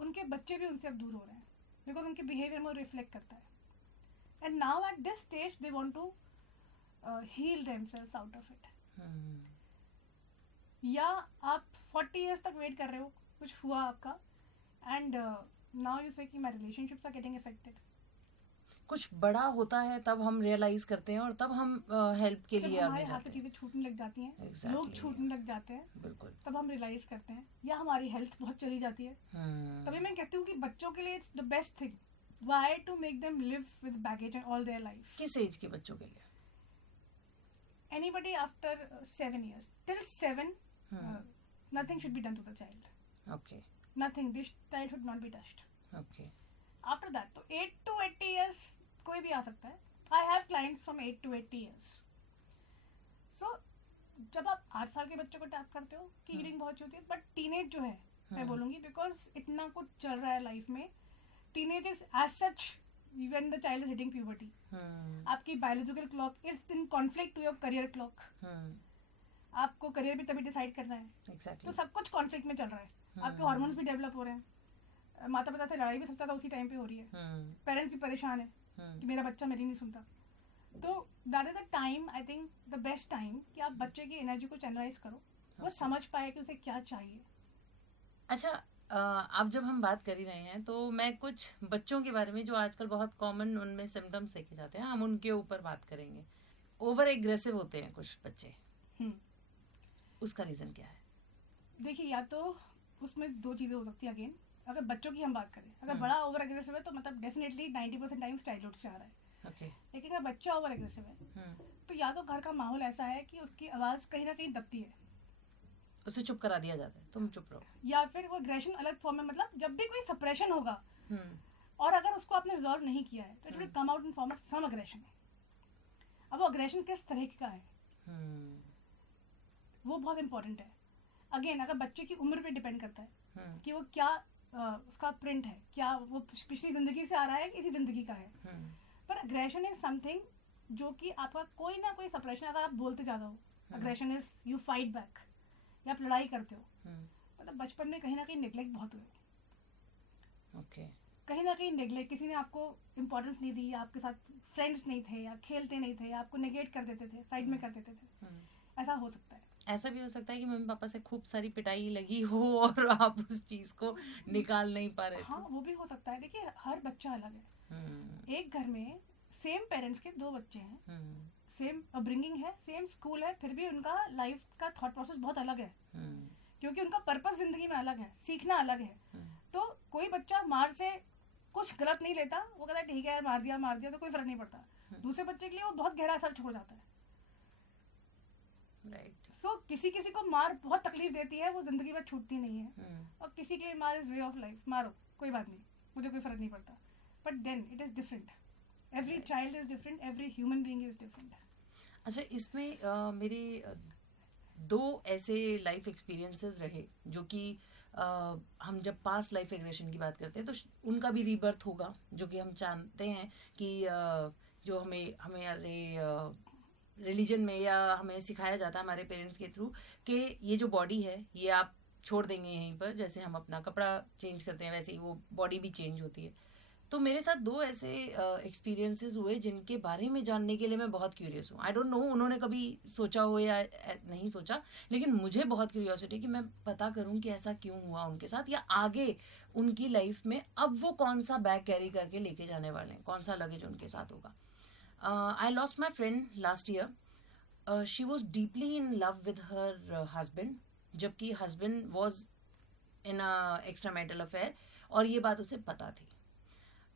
उनके बच्चे भी उनसे अब दूर हो रहे हैं बिकॉज उनके बिहेवियर में रिफ्लेक्ट करता है. And now at this stage they want to heal themselves out of it. या आप 40 years तक वेट कर रहे हो, कुछ हुआ आपका, एंड नाउ यू से कि my relationships are getting affected. कुछ बड़ा होता है तब हम रियलाइज करते हैं और तब हम हेल्प के लिए हमारे आगे हाथ से जाते हैं. चीजें छूटने लग जाती हैं, Exactly. लोग छूटने लग जाते हैं, बिल्कुल. तब हम रियलाइज करते हैं. या हमारी हेल्थ बहुत चली जाती है. तभी मैं कहती हूँ कि बच्चों के लिए it's the best thing. Why to make them live with baggage all their life. किस एज के बच्चों के लिए? Anybody after 7 years, till 7, nothing should be done to the child. Okay. Nothing. This child should not be touched. Okay. After that, तो 8 to 80 years कोई भी आ सकता है. I have clients from 8 to 80 years. So, जब आप 8 साल के बच्चों को टैप करते हो कि हीलिंग बहुत होती है, बट टीनेज जो है मैं बोलूंगी बिकॉज इतना कुछ चल रहा है लाइफ में. Teenage is age such when the child is hitting puberty. आपकी biological clock is in conflict to your career clock. आपको करियर भी तभी डिसाइड करना है. Exactly. तो सब कुछ कॉन्फ्लिक्ट में चल रहा है. आपके हार्मोन्स भी डेवलप हो रहे हैं. माता पिता से लड़ाई भी सबसे ज्यादा उसी टाइम पे हो रही है. पेरेंट्स भी परेशान है कि मेरा बच्चा मेरी नहीं सुनता. तो that is the time, I think the best time कि आप बच्चे की एनर्जी को चैनलाइज करो, वो समझ पाए कि उसे क्या चाहिए. अच्छा, अब जब हम बात कर ही रहे हैं तो मैं कुछ बच्चों के बारे में जो आजकल बहुत कॉमन उनमें सिम्टम्स देखे जाते हैं, हम उनके ऊपर बात करेंगे. ओवर एग्रेसिव होते हैं कुछ बच्चे. उसका रीजन क्या है? देखिए, या तो उसमें दो चीजें हो सकती है. अगेन, अगर बच्चों की हम बात करें, अगर बड़ा ओवर एग्रेसिव है तो मतलब डेफिनेटली 90% टाइम चाइल्डहुड से आ रहा है. Okay. लेकिन अगर बच्चा ओवर एग्रेसिव है तो या तो घर का माहौल ऐसा है कि उसकी आवाज कहीं ना कहीं दबती है, उसे चुप करा दिया जाता है, तुम चुप रहो, या फिर वो एग्रेशन अलग फॉर्म में, मतलब जब भी कोई सप्रेशन होगा और अगर उसको आपने रिजॉल्व नहीं किया है तो it will come out in form of some aggression. अब वो अग्रेशन किस तरह का है वो बहुत इंपॉर्टेंट है. अगेन, अगर बच्चे की उम्र पे डिपेंड करता है कि वो क्या उसका प्रिंट है, क्या वो पिछली जिंदगी से आ रहा है कि इसी जिंदगी का है. पर अग्रेशन इज समथिंग जो कि आपका कोई ना कोई सप्रेशन, अगर आप बोलते ज्यादा हो, aggression is you fight back या आप लड़ाई करते हो, मतलब बचपन में कहीं ना कहीं नेग्लेक्ट बहुत हुए. ओके. कहीं ना कहीं नेग्लेक्ट, किसी ने आपको इम्पोर्टेंस नहीं दी, या आपके साथ फ्रेंड्स नहीं थे, या खेलते नहीं थे, या आपको नेगेट कर देते थे, साइड में कर देते थे. ऐसा हो सकता है. ऐसा भी हो सकता है कि मम्मी पापा से खूब सारी पिटाई लगी हो और आप उस चीज को निकाल नहीं पा रहे. हाँ, वो भी हो सकता है. देखिए, हर बच्चा अलग है. एक घर में सेम पेरेंट्स के दो बच्चे हैं, सेम अपब्रिंगिंग है, सेम स्कूल है, फिर भी उनका लाइफ का थॉट प्रोसेस बहुत अलग है, क्योंकि उनका पर्पस जिंदगी में अलग है, सीखना अलग है. तो कोई बच्चा मार से कुछ गलत नहीं लेता, वो कहता है ठीक है यार, मार दिया तो कोई फर्क नहीं पड़ता. दूसरे बच्चे के लिए वो बहुत गहरा असर छोड़ जाता है. राइट. सो किसी को मार बहुत तकलीफ देती है, वो जिंदगी भर छूटती नहीं है. और किसी के लिए मार इज वे ऑफ लाइफ, मारो कोई बात नहीं, मुझे कोई फर्क नहीं पड़ता. But then it is different. Every child is different, every human being is different. अच्छा, इसमें मेरे दो ऐसे लाइफ एक्सपीरियंसेस रहे जो कि हम जब पास्ट लाइफ एग्रेशन की बात करते हैं तो उनका भी रीबर्थ होगा, जो कि हम जानते हैं कि जो हमें रिलीजन में या हमें सिखाया जाता है हमारे पेरेंट्स के थ्रू कि ये जो बॉडी है ये आप छोड़ देंगे यहीं पर, जैसे हम अपना कपड़ा चेंज करते हैं वैसे ही वो बॉडी भी चेंज होती है. तो मेरे साथ दो ऐसे एक्सपीरियंसेस हुए जिनके बारे में जानने के लिए मैं बहुत क्यूरियस हूँ. आई डोंट नो उन्होंने कभी सोचा हो या नहीं सोचा, लेकिन मुझे बहुत क्यूरियोसिटी कि मैं पता करूँ कि ऐसा क्यों हुआ उनके साथ, या आगे उनकी लाइफ में अब वो कौन सा बैग कैरी करके लेके जाने वाले हैं, कौन सा लगेज उनके साथ होगा. I lost my friend last year. She was deeply in love with her husband, जबकि husband was in a extra marital affair और ये बात उसे पता थी.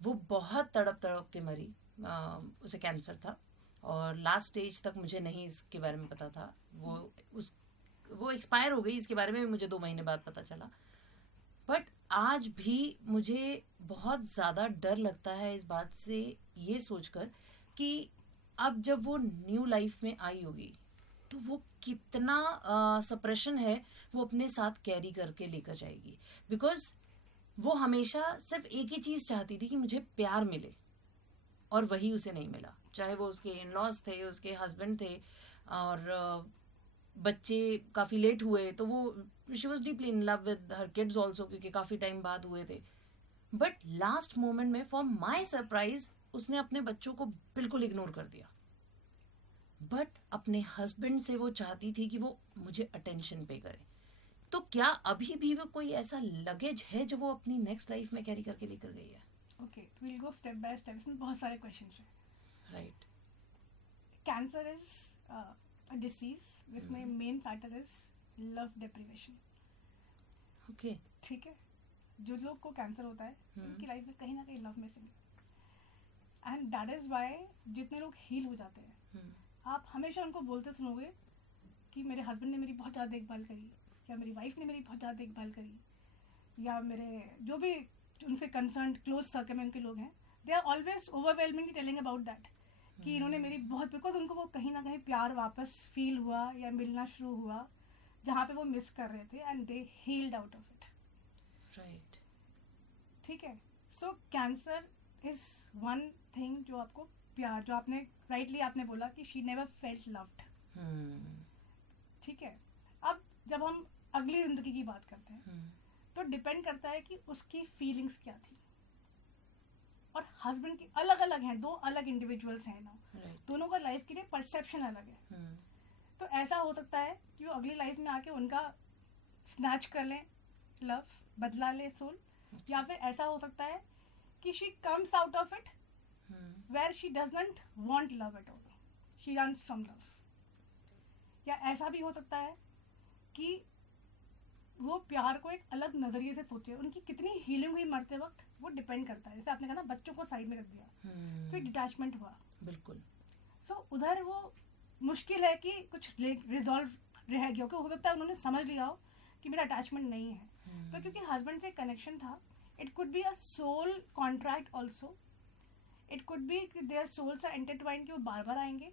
वो बहुत तड़प के मरी. उसे कैंसर था और लास्ट स्टेज तक मुझे नहीं इसके बारे में पता था. वो एक्सपायर हो गई, इसके बारे में मुझे 2 महीने बाद पता चला. बट आज भी मुझे बहुत ज़्यादा डर लगता है इस बात से, ये सोचकर कि अब जब वो न्यू लाइफ में आई होगी तो वो कितना सप्रेशन है वो अपने साथ कैरी करके लेकर जाएगी. बिकॉज वो हमेशा सिर्फ एक ही चीज चाहती थी कि मुझे प्यार मिले, और वही उसे नहीं मिला, चाहे वो उसके इन लॉज थे, उसके हस्बैंड थे, और बच्चे काफ़ी लेट हुए, तो वो she was deeply in love with her kids also, क्योंकि काफ़ी टाइम बाद हुए थे. बट लास्ट मोमेंट में फॉर माई सरप्राइज उसने अपने बच्चों को बिल्कुल इग्नोर कर दिया. बट अपने हस्बैंड से वो चाहती थी कि वो मुझे अटेंशन पे करे. तो क्या अभी भी वो कोई ऐसा लगेज है जो वो अपनी नेक्स्ट लाइफ में कैरी करके लेकर गई है? Okay, will go step by step. इसमें बहुत सारे क्वेश्चंस हैं. Right. Cancer is a disease जिसमें main factor is love deprivation. Okay. ठीक है, जो लोग को कैंसर होता है उनकी लाइफ में कहीं ना कहीं लव मिसिंग है, एंड दैट इज वाई जितने लोग हील हो जाते हैं आप हमेशा उनको बोलते सुनोगे कि मेरे हस्बैंड ने मेरी बहुत ज़्यादा देखभाल करी, या मेरी वाइफ ने मेरी बहुत ज़्यादा देखभाल करी, या मेरे जो भी उनसे कंसर्न क्लोज सर्कल में उनके लोग हैं, they are always overwhelmingly telling about that कि इन्होंने मेरी बहुत, बिकॉज उनको वो कहीं ना कहीं प्यार वापस फील हुआ या मिलना शुरू हुआ जहाँ पे वो मिस कर रहे थे, and they healed out of it. Right. ठीक है. So cancer is one thing जो आपको प्यार, जो आपने राइटली आपने बोला कि शी नेवर फेल्ट लव्ड. ठीक है. अब जब हम अगली जिंदगी की बात करते हैं तो डिपेंड करता है कि उसकी फीलिंग्स क्या थी. और हस्बैंड की अलग अलग हैं, दो अलग इंडिविजुअल्स हैं ना, दोनों का लाइफ के लिए परसेप्शन अलग है. तो ऐसा हो सकता है कि वो अगली लाइफ में आके उनका स्नैच कर लें लव, बदला ले सोल, या फिर ऐसा हो सकता है कि she comes out of it where she doesn't want love at all, she runs from love. या ऐसा भी हो सकता है कि वो प्यार को एक अलग नजरिए से सोचे. उनकी कितनी हीलिंग हुई मरते वक्त वो डिपेंड करता है. जैसे आपने कहा ना, बच्चों को साइड में रख दिया, फिर डिटैचमेंट हुआ. बिल्कुल. सो उधर वो मुश्किल है कि कुछ रिजॉल्व रह गया, हो सकता है उन्होंने समझ लिया हो कि मेरा अटैचमेंट नहीं है, पर क्योंकि हस्बैंड से कनेक्शन था, it could be a soul contract also. It could be their souls are intertwined कि वो बार बार आएंगे,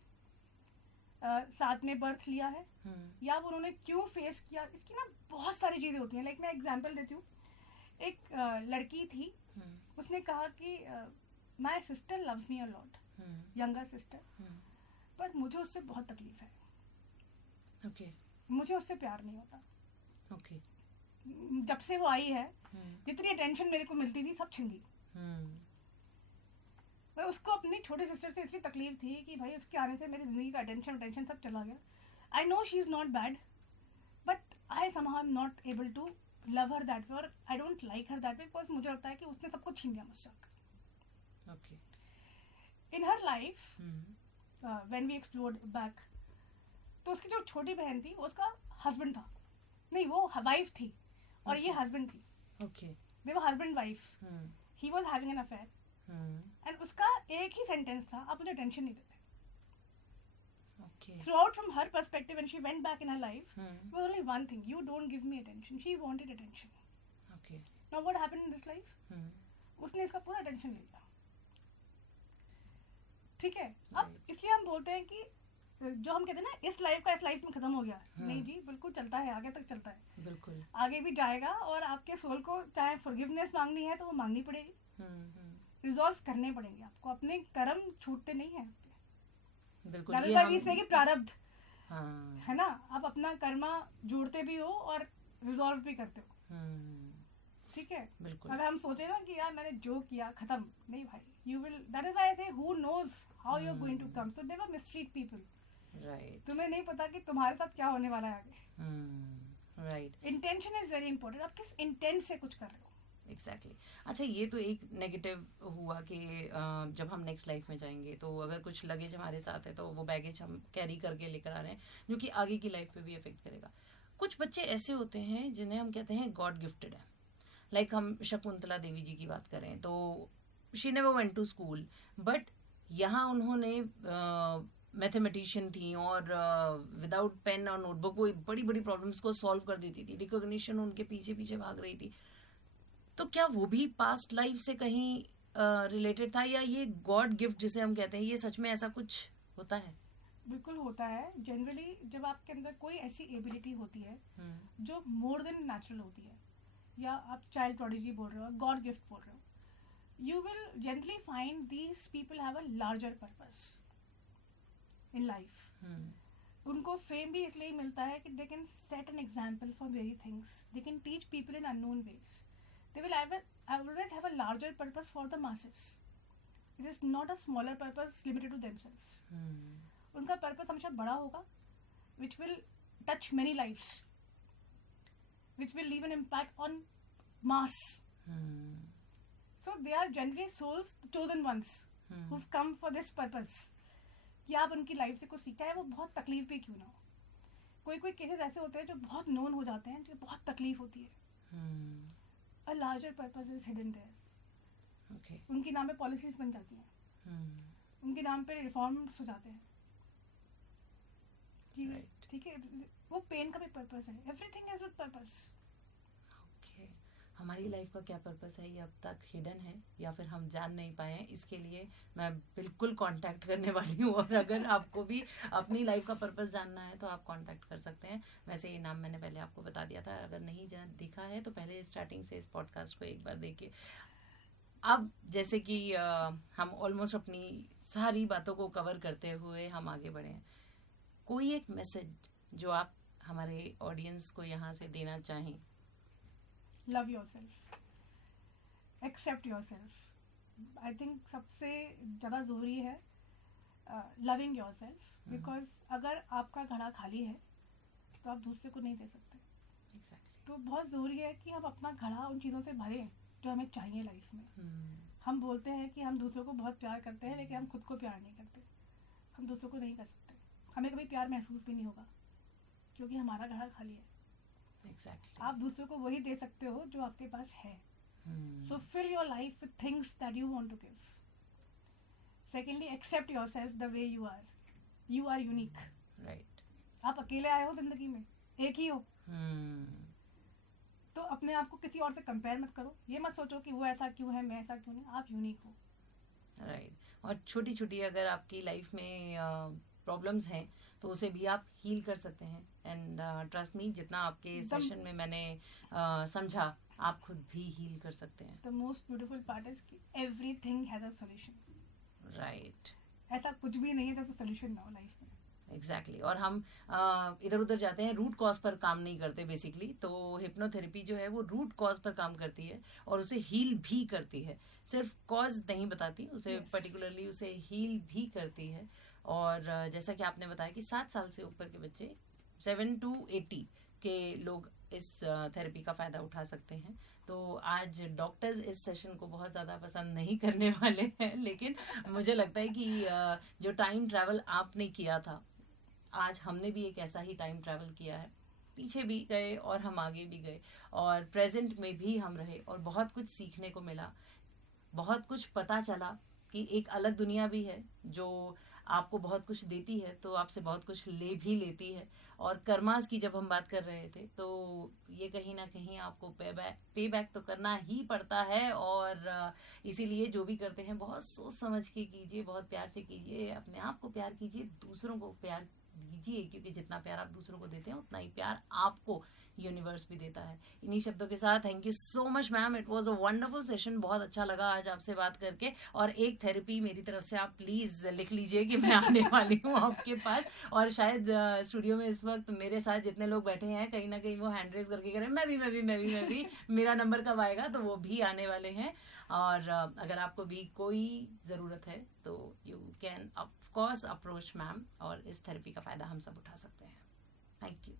साथ में बर्थ लिया है, या वो उन्होंने क्यों फेस किया. इसकी ना बहुत सारी चीज़ें होती हैं. लाइक मैं एग्जांपल देती हूँ. एक लड़की थी, उसने कहा कि my sister loves me a lot, younger sister, पर मुझे उससे बहुत तकलीफ है. ओके. मुझे उससे प्यार नहीं होता. ओके. जब से वो आई है जितनी अटेंशन मेरे को मिलती थी सब छिन गई. पर उसको अपनी छोटी सिस्टर से इसलिए तकलीफ थी कि भाई उसके आने से मेरी जिंदगी का अटेंशन सब चला गया. I know she is not bad, but I somehow am not able to love her that way, और I don't like her that way, because मुझे लगता है कि उसने सब कुछ छीन लिया मुझसे. Okay. In her life when we explored back, तो उसकी जो छोटी बहन थी वो उसका हस्बैंड था, नहीं वो वाइफ थी, और ये हस्बैंड थी. Okay. They were husband wife. He was having an affair, and उसका एक ही सेंटेंस था, आप मुझे अटेंशन नहीं देते. Okay. Throughout from her perspective, when she went back in her life, it was only one thing: you don't give me attention. She wanted attention. Okay. Now what happened in this life? उसने इसका पूरा attention ले लिया. ठीक है. अब इसलिए हम बोलते हैं कि जो हम कहते हैं ना, इस लाइफ का इस लाइफ में खत्म हो गया. नहीं जी, बिल्कुल चलता है, आगे तक चलता है. बिल्कुल. आगे भी जाएगा, और आपके सोल को चाहे फॉरगिवनेस मांगनी है तो वो मांगनी पड़ेगी, रिजॉल्व करने पड़ेंगे आपको. अपने कर्म छूटते नहीं है. बिल्कुल. ये प्रारब्ध हाँ. है ना, आप अपना कर्मा जोड़ते भी हो और रिजॉल्व भी करते हो. ठीक है. बिल्कुल. अगर हम सोचे ना कि यार मैंने जो किया खत्म, नहीं भाई, you will, that is why I say who knows how you are going to come. So never mistreat people. Right. तुम्हें नहीं पता कि तुम्हारे साथ क्या होने वाला है आगे. Right. Intention is very important. आप किस इंटेंट से कुछ कर रहे हो. एग्जैक्टली. अच्छा, ये तो एक नेगेटिव हुआ कि जब हम नेक्स्ट लाइफ में जाएंगे तो अगर कुछ लगेज हमारे साथ है तो वो बैगेज हम कैरी करके लेकर आ रहे हैं, जो कि आगे की लाइफ पे भी अफेक्ट करेगा. कुछ बच्चे ऐसे होते हैं जिन्हें हम कहते हैं गॉड गिफ्टेड है. लाइक हम शकुंतला देवी जी की बात करें तो she never went to school, but यहाँ उन्होंने मैथमेटिशियन थी, और विदाउट पेन और नोटबुक वो बड़ी बड़ी प्रॉब्लम्स को सॉल्व कर देती थी. रिकॉग्निशन उनके पीछे पीछे भाग रही थी. तो क्या वो भी पास्ट लाइफ से कहीं रिलेटेड था, या ये गॉड गिफ्ट जिसे हम कहते हैं, ये सच में ऐसा कुछ होता है? बिल्कुल होता है. जनरली जब आपके अंदर कोई ऐसी एबिलिटी होती है जो मोर देन नेचुरल होती है, या आप चाइल्ड प्रोडिजी बोल रहे हो, गॉड गिफ्ट बोल रहे हो, you will generally find these people have a larger purpose in life. उनको फेम भी इसलिए मिलता है कि they can set an example for many things. They can teach people in unknown ways. They will always have a larger purpose for the masses. It is not a smaller purpose limited to themselves. उनका purpose हमेशा बड़ा होगा, which will touch many lives, which will leave an impact on mass. So they are generally souls, the chosen ones, who've come for this purpose. कि आप उनकी life से कुछ सीखा है, वो बहुत तकलीफ भी क्यों ना हो. कोई केसेस ऐसे होते हैं जो बहुत नोन हो जाते हैं, जो बहुत तकलीफ होती है. A larger purpose is hidden there. Okay. उनके नाम पे पॉलिसीज बन जाती हैं, उनके नाम पे रिफॉर्म्स हो जाते हैं. ठीक है, वो पेन का भी पर्पस है. Everything has a purpose. Okay, हमारी लाइफ का क्या पर्पस है ये अब तक हिडन है या फिर हम जान नहीं पाए हैं. इसके लिए मैं बिल्कुल कांटेक्ट करने वाली हूँ, और अगर आपको भी अपनी लाइफ का पर्पस जानना है तो आप कांटेक्ट कर सकते हैं. वैसे ये नाम मैंने पहले आपको बता दिया था, अगर नहीं दिखा है तो पहले स्टार्टिंग से इस पॉडकास्ट को एक बार देखिए. अब जैसे कि हम ऑलमोस्ट अपनी सारी बातों को कवर करते हुए हम आगे बढ़े हैं, कोई एक मैसेज जो आप हमारे ऑडियंस को यहाँ से देना चाहें. Love yourself, accept yourself. I think सबसे ज़्यादा ज़रूरी है लविंग योरसेल्फ, बिकॉज अगर आपका घड़ा खाली है तो आप दूसरे को नहीं दे सकते. Exactly. तो बहुत ज़रूरी है कि हम अपना घड़ा उन चीज़ों से भरें जो हमें चाहिए लाइफ में. हम बोलते हैं कि हम दूसरों को बहुत प्यार करते हैं, लेकिन हम खुद को प्यार नहीं करते. हम दूसरों को नहीं कर सकते, हमें कभी प्यार महसूस भी नहीं होगा, क्योंकि हमारा घड़ा खाली है. Exactly. आप दूसरों को वही दे सकते हो जो आपके पास है. So fill your life with things that you want to give. Secondly, accept yourself the way you are. You are unique. Right. आप अकेले आए हो जिंदगी में, एक ही हो. तो अपने आप को किसी और से कंपेयर मत करो. ये मत सोचो कि वो ऐसा क्यों है, मैं ऐसा क्यों नहीं. आप यूनिक हो. राइट. और छोटी छोटी अगर आपकी लाइफ में प्रॉब्लम्स हैं तो उसे भी आप हील कर सकते हैं. एंड ट्रस्ट मी, जितना आपके सेशन में मैंने समझा, आप खुद भी हील कर सकते हैं. The most beautiful part is कि everything has a solution. Right. ऐसा कुछ भी नहीं है जो सॉल्यूशन ना हो लाइफ में. एग्जैक्टली. और हम इधर उधर जाते हैं, रूट कॉज पर काम नहीं करते बेसिकली. तो हिप्नोथेरेपी जो है वो रूट कॉज पर काम करती है और उसे हील भी करती है. सिर्फ कॉज नहीं बताती, उसे पर्टिकुलरली उसे हील भी करती है. और जैसा कि आपने बताया कि 7 साल से ऊपर के बच्चे 7 to 80 के लोग इस थेरेपी का फ़ायदा उठा सकते हैं. तो आज डॉक्टर्स इस सेशन को बहुत ज़्यादा पसंद नहीं करने वाले हैं, लेकिन मुझे लगता है कि जो टाइम ट्रैवल आपने किया था, आज हमने भी एक ऐसा ही टाइम ट्रैवल किया है. पीछे भी गए और हम आगे भी गए, और प्रेजेंट में भी हम रहे, और बहुत कुछ सीखने को मिला. बहुत कुछ पता चला कि एक अलग दुनिया भी है जो आपको बहुत कुछ देती है, तो आपसे बहुत कुछ ले भी लेती है. और कर्मास की जब हम बात कर रहे थे, तो ये कहीं ना कहीं आपको पे बैक तो करना ही पड़ता है. और इसीलिए जो भी करते हैं बहुत सोच समझ के कीजिए, बहुत प्यार से कीजिए. अपने आप को प्यार कीजिए, दूसरों को प्यार दीजिए, क्योंकि जितना प्यार आप दूसरों को देते हैं उतना ही प्यार आपको यूनिवर्स भी देता है. इन्हीं शब्दों के साथ thank you so much ma'am. It was a wonderful session. बहुत अच्छा लगा आज आपसे बात करके. और एक थेरेपी मेरी तरफ से आप प्लीज लिख लीजिए कि मैं आने वाली हूँ आपके पास. और शायद स्टूडियो में इस वक्त मेरे साथ जितने लोग बैठे हैं, कहीं ना कहीं वो हैंड रेज करके कह रहे हैं मैं भी मेरा नंबर कब आएगा, तो वो भी आने वाले हैं. और अगर आपको भी कोई ज़रूरत है तो you can of course approach ma'am, और इस थेरेपी का फ़ायदा हम सब उठा सकते हैं. Thank you.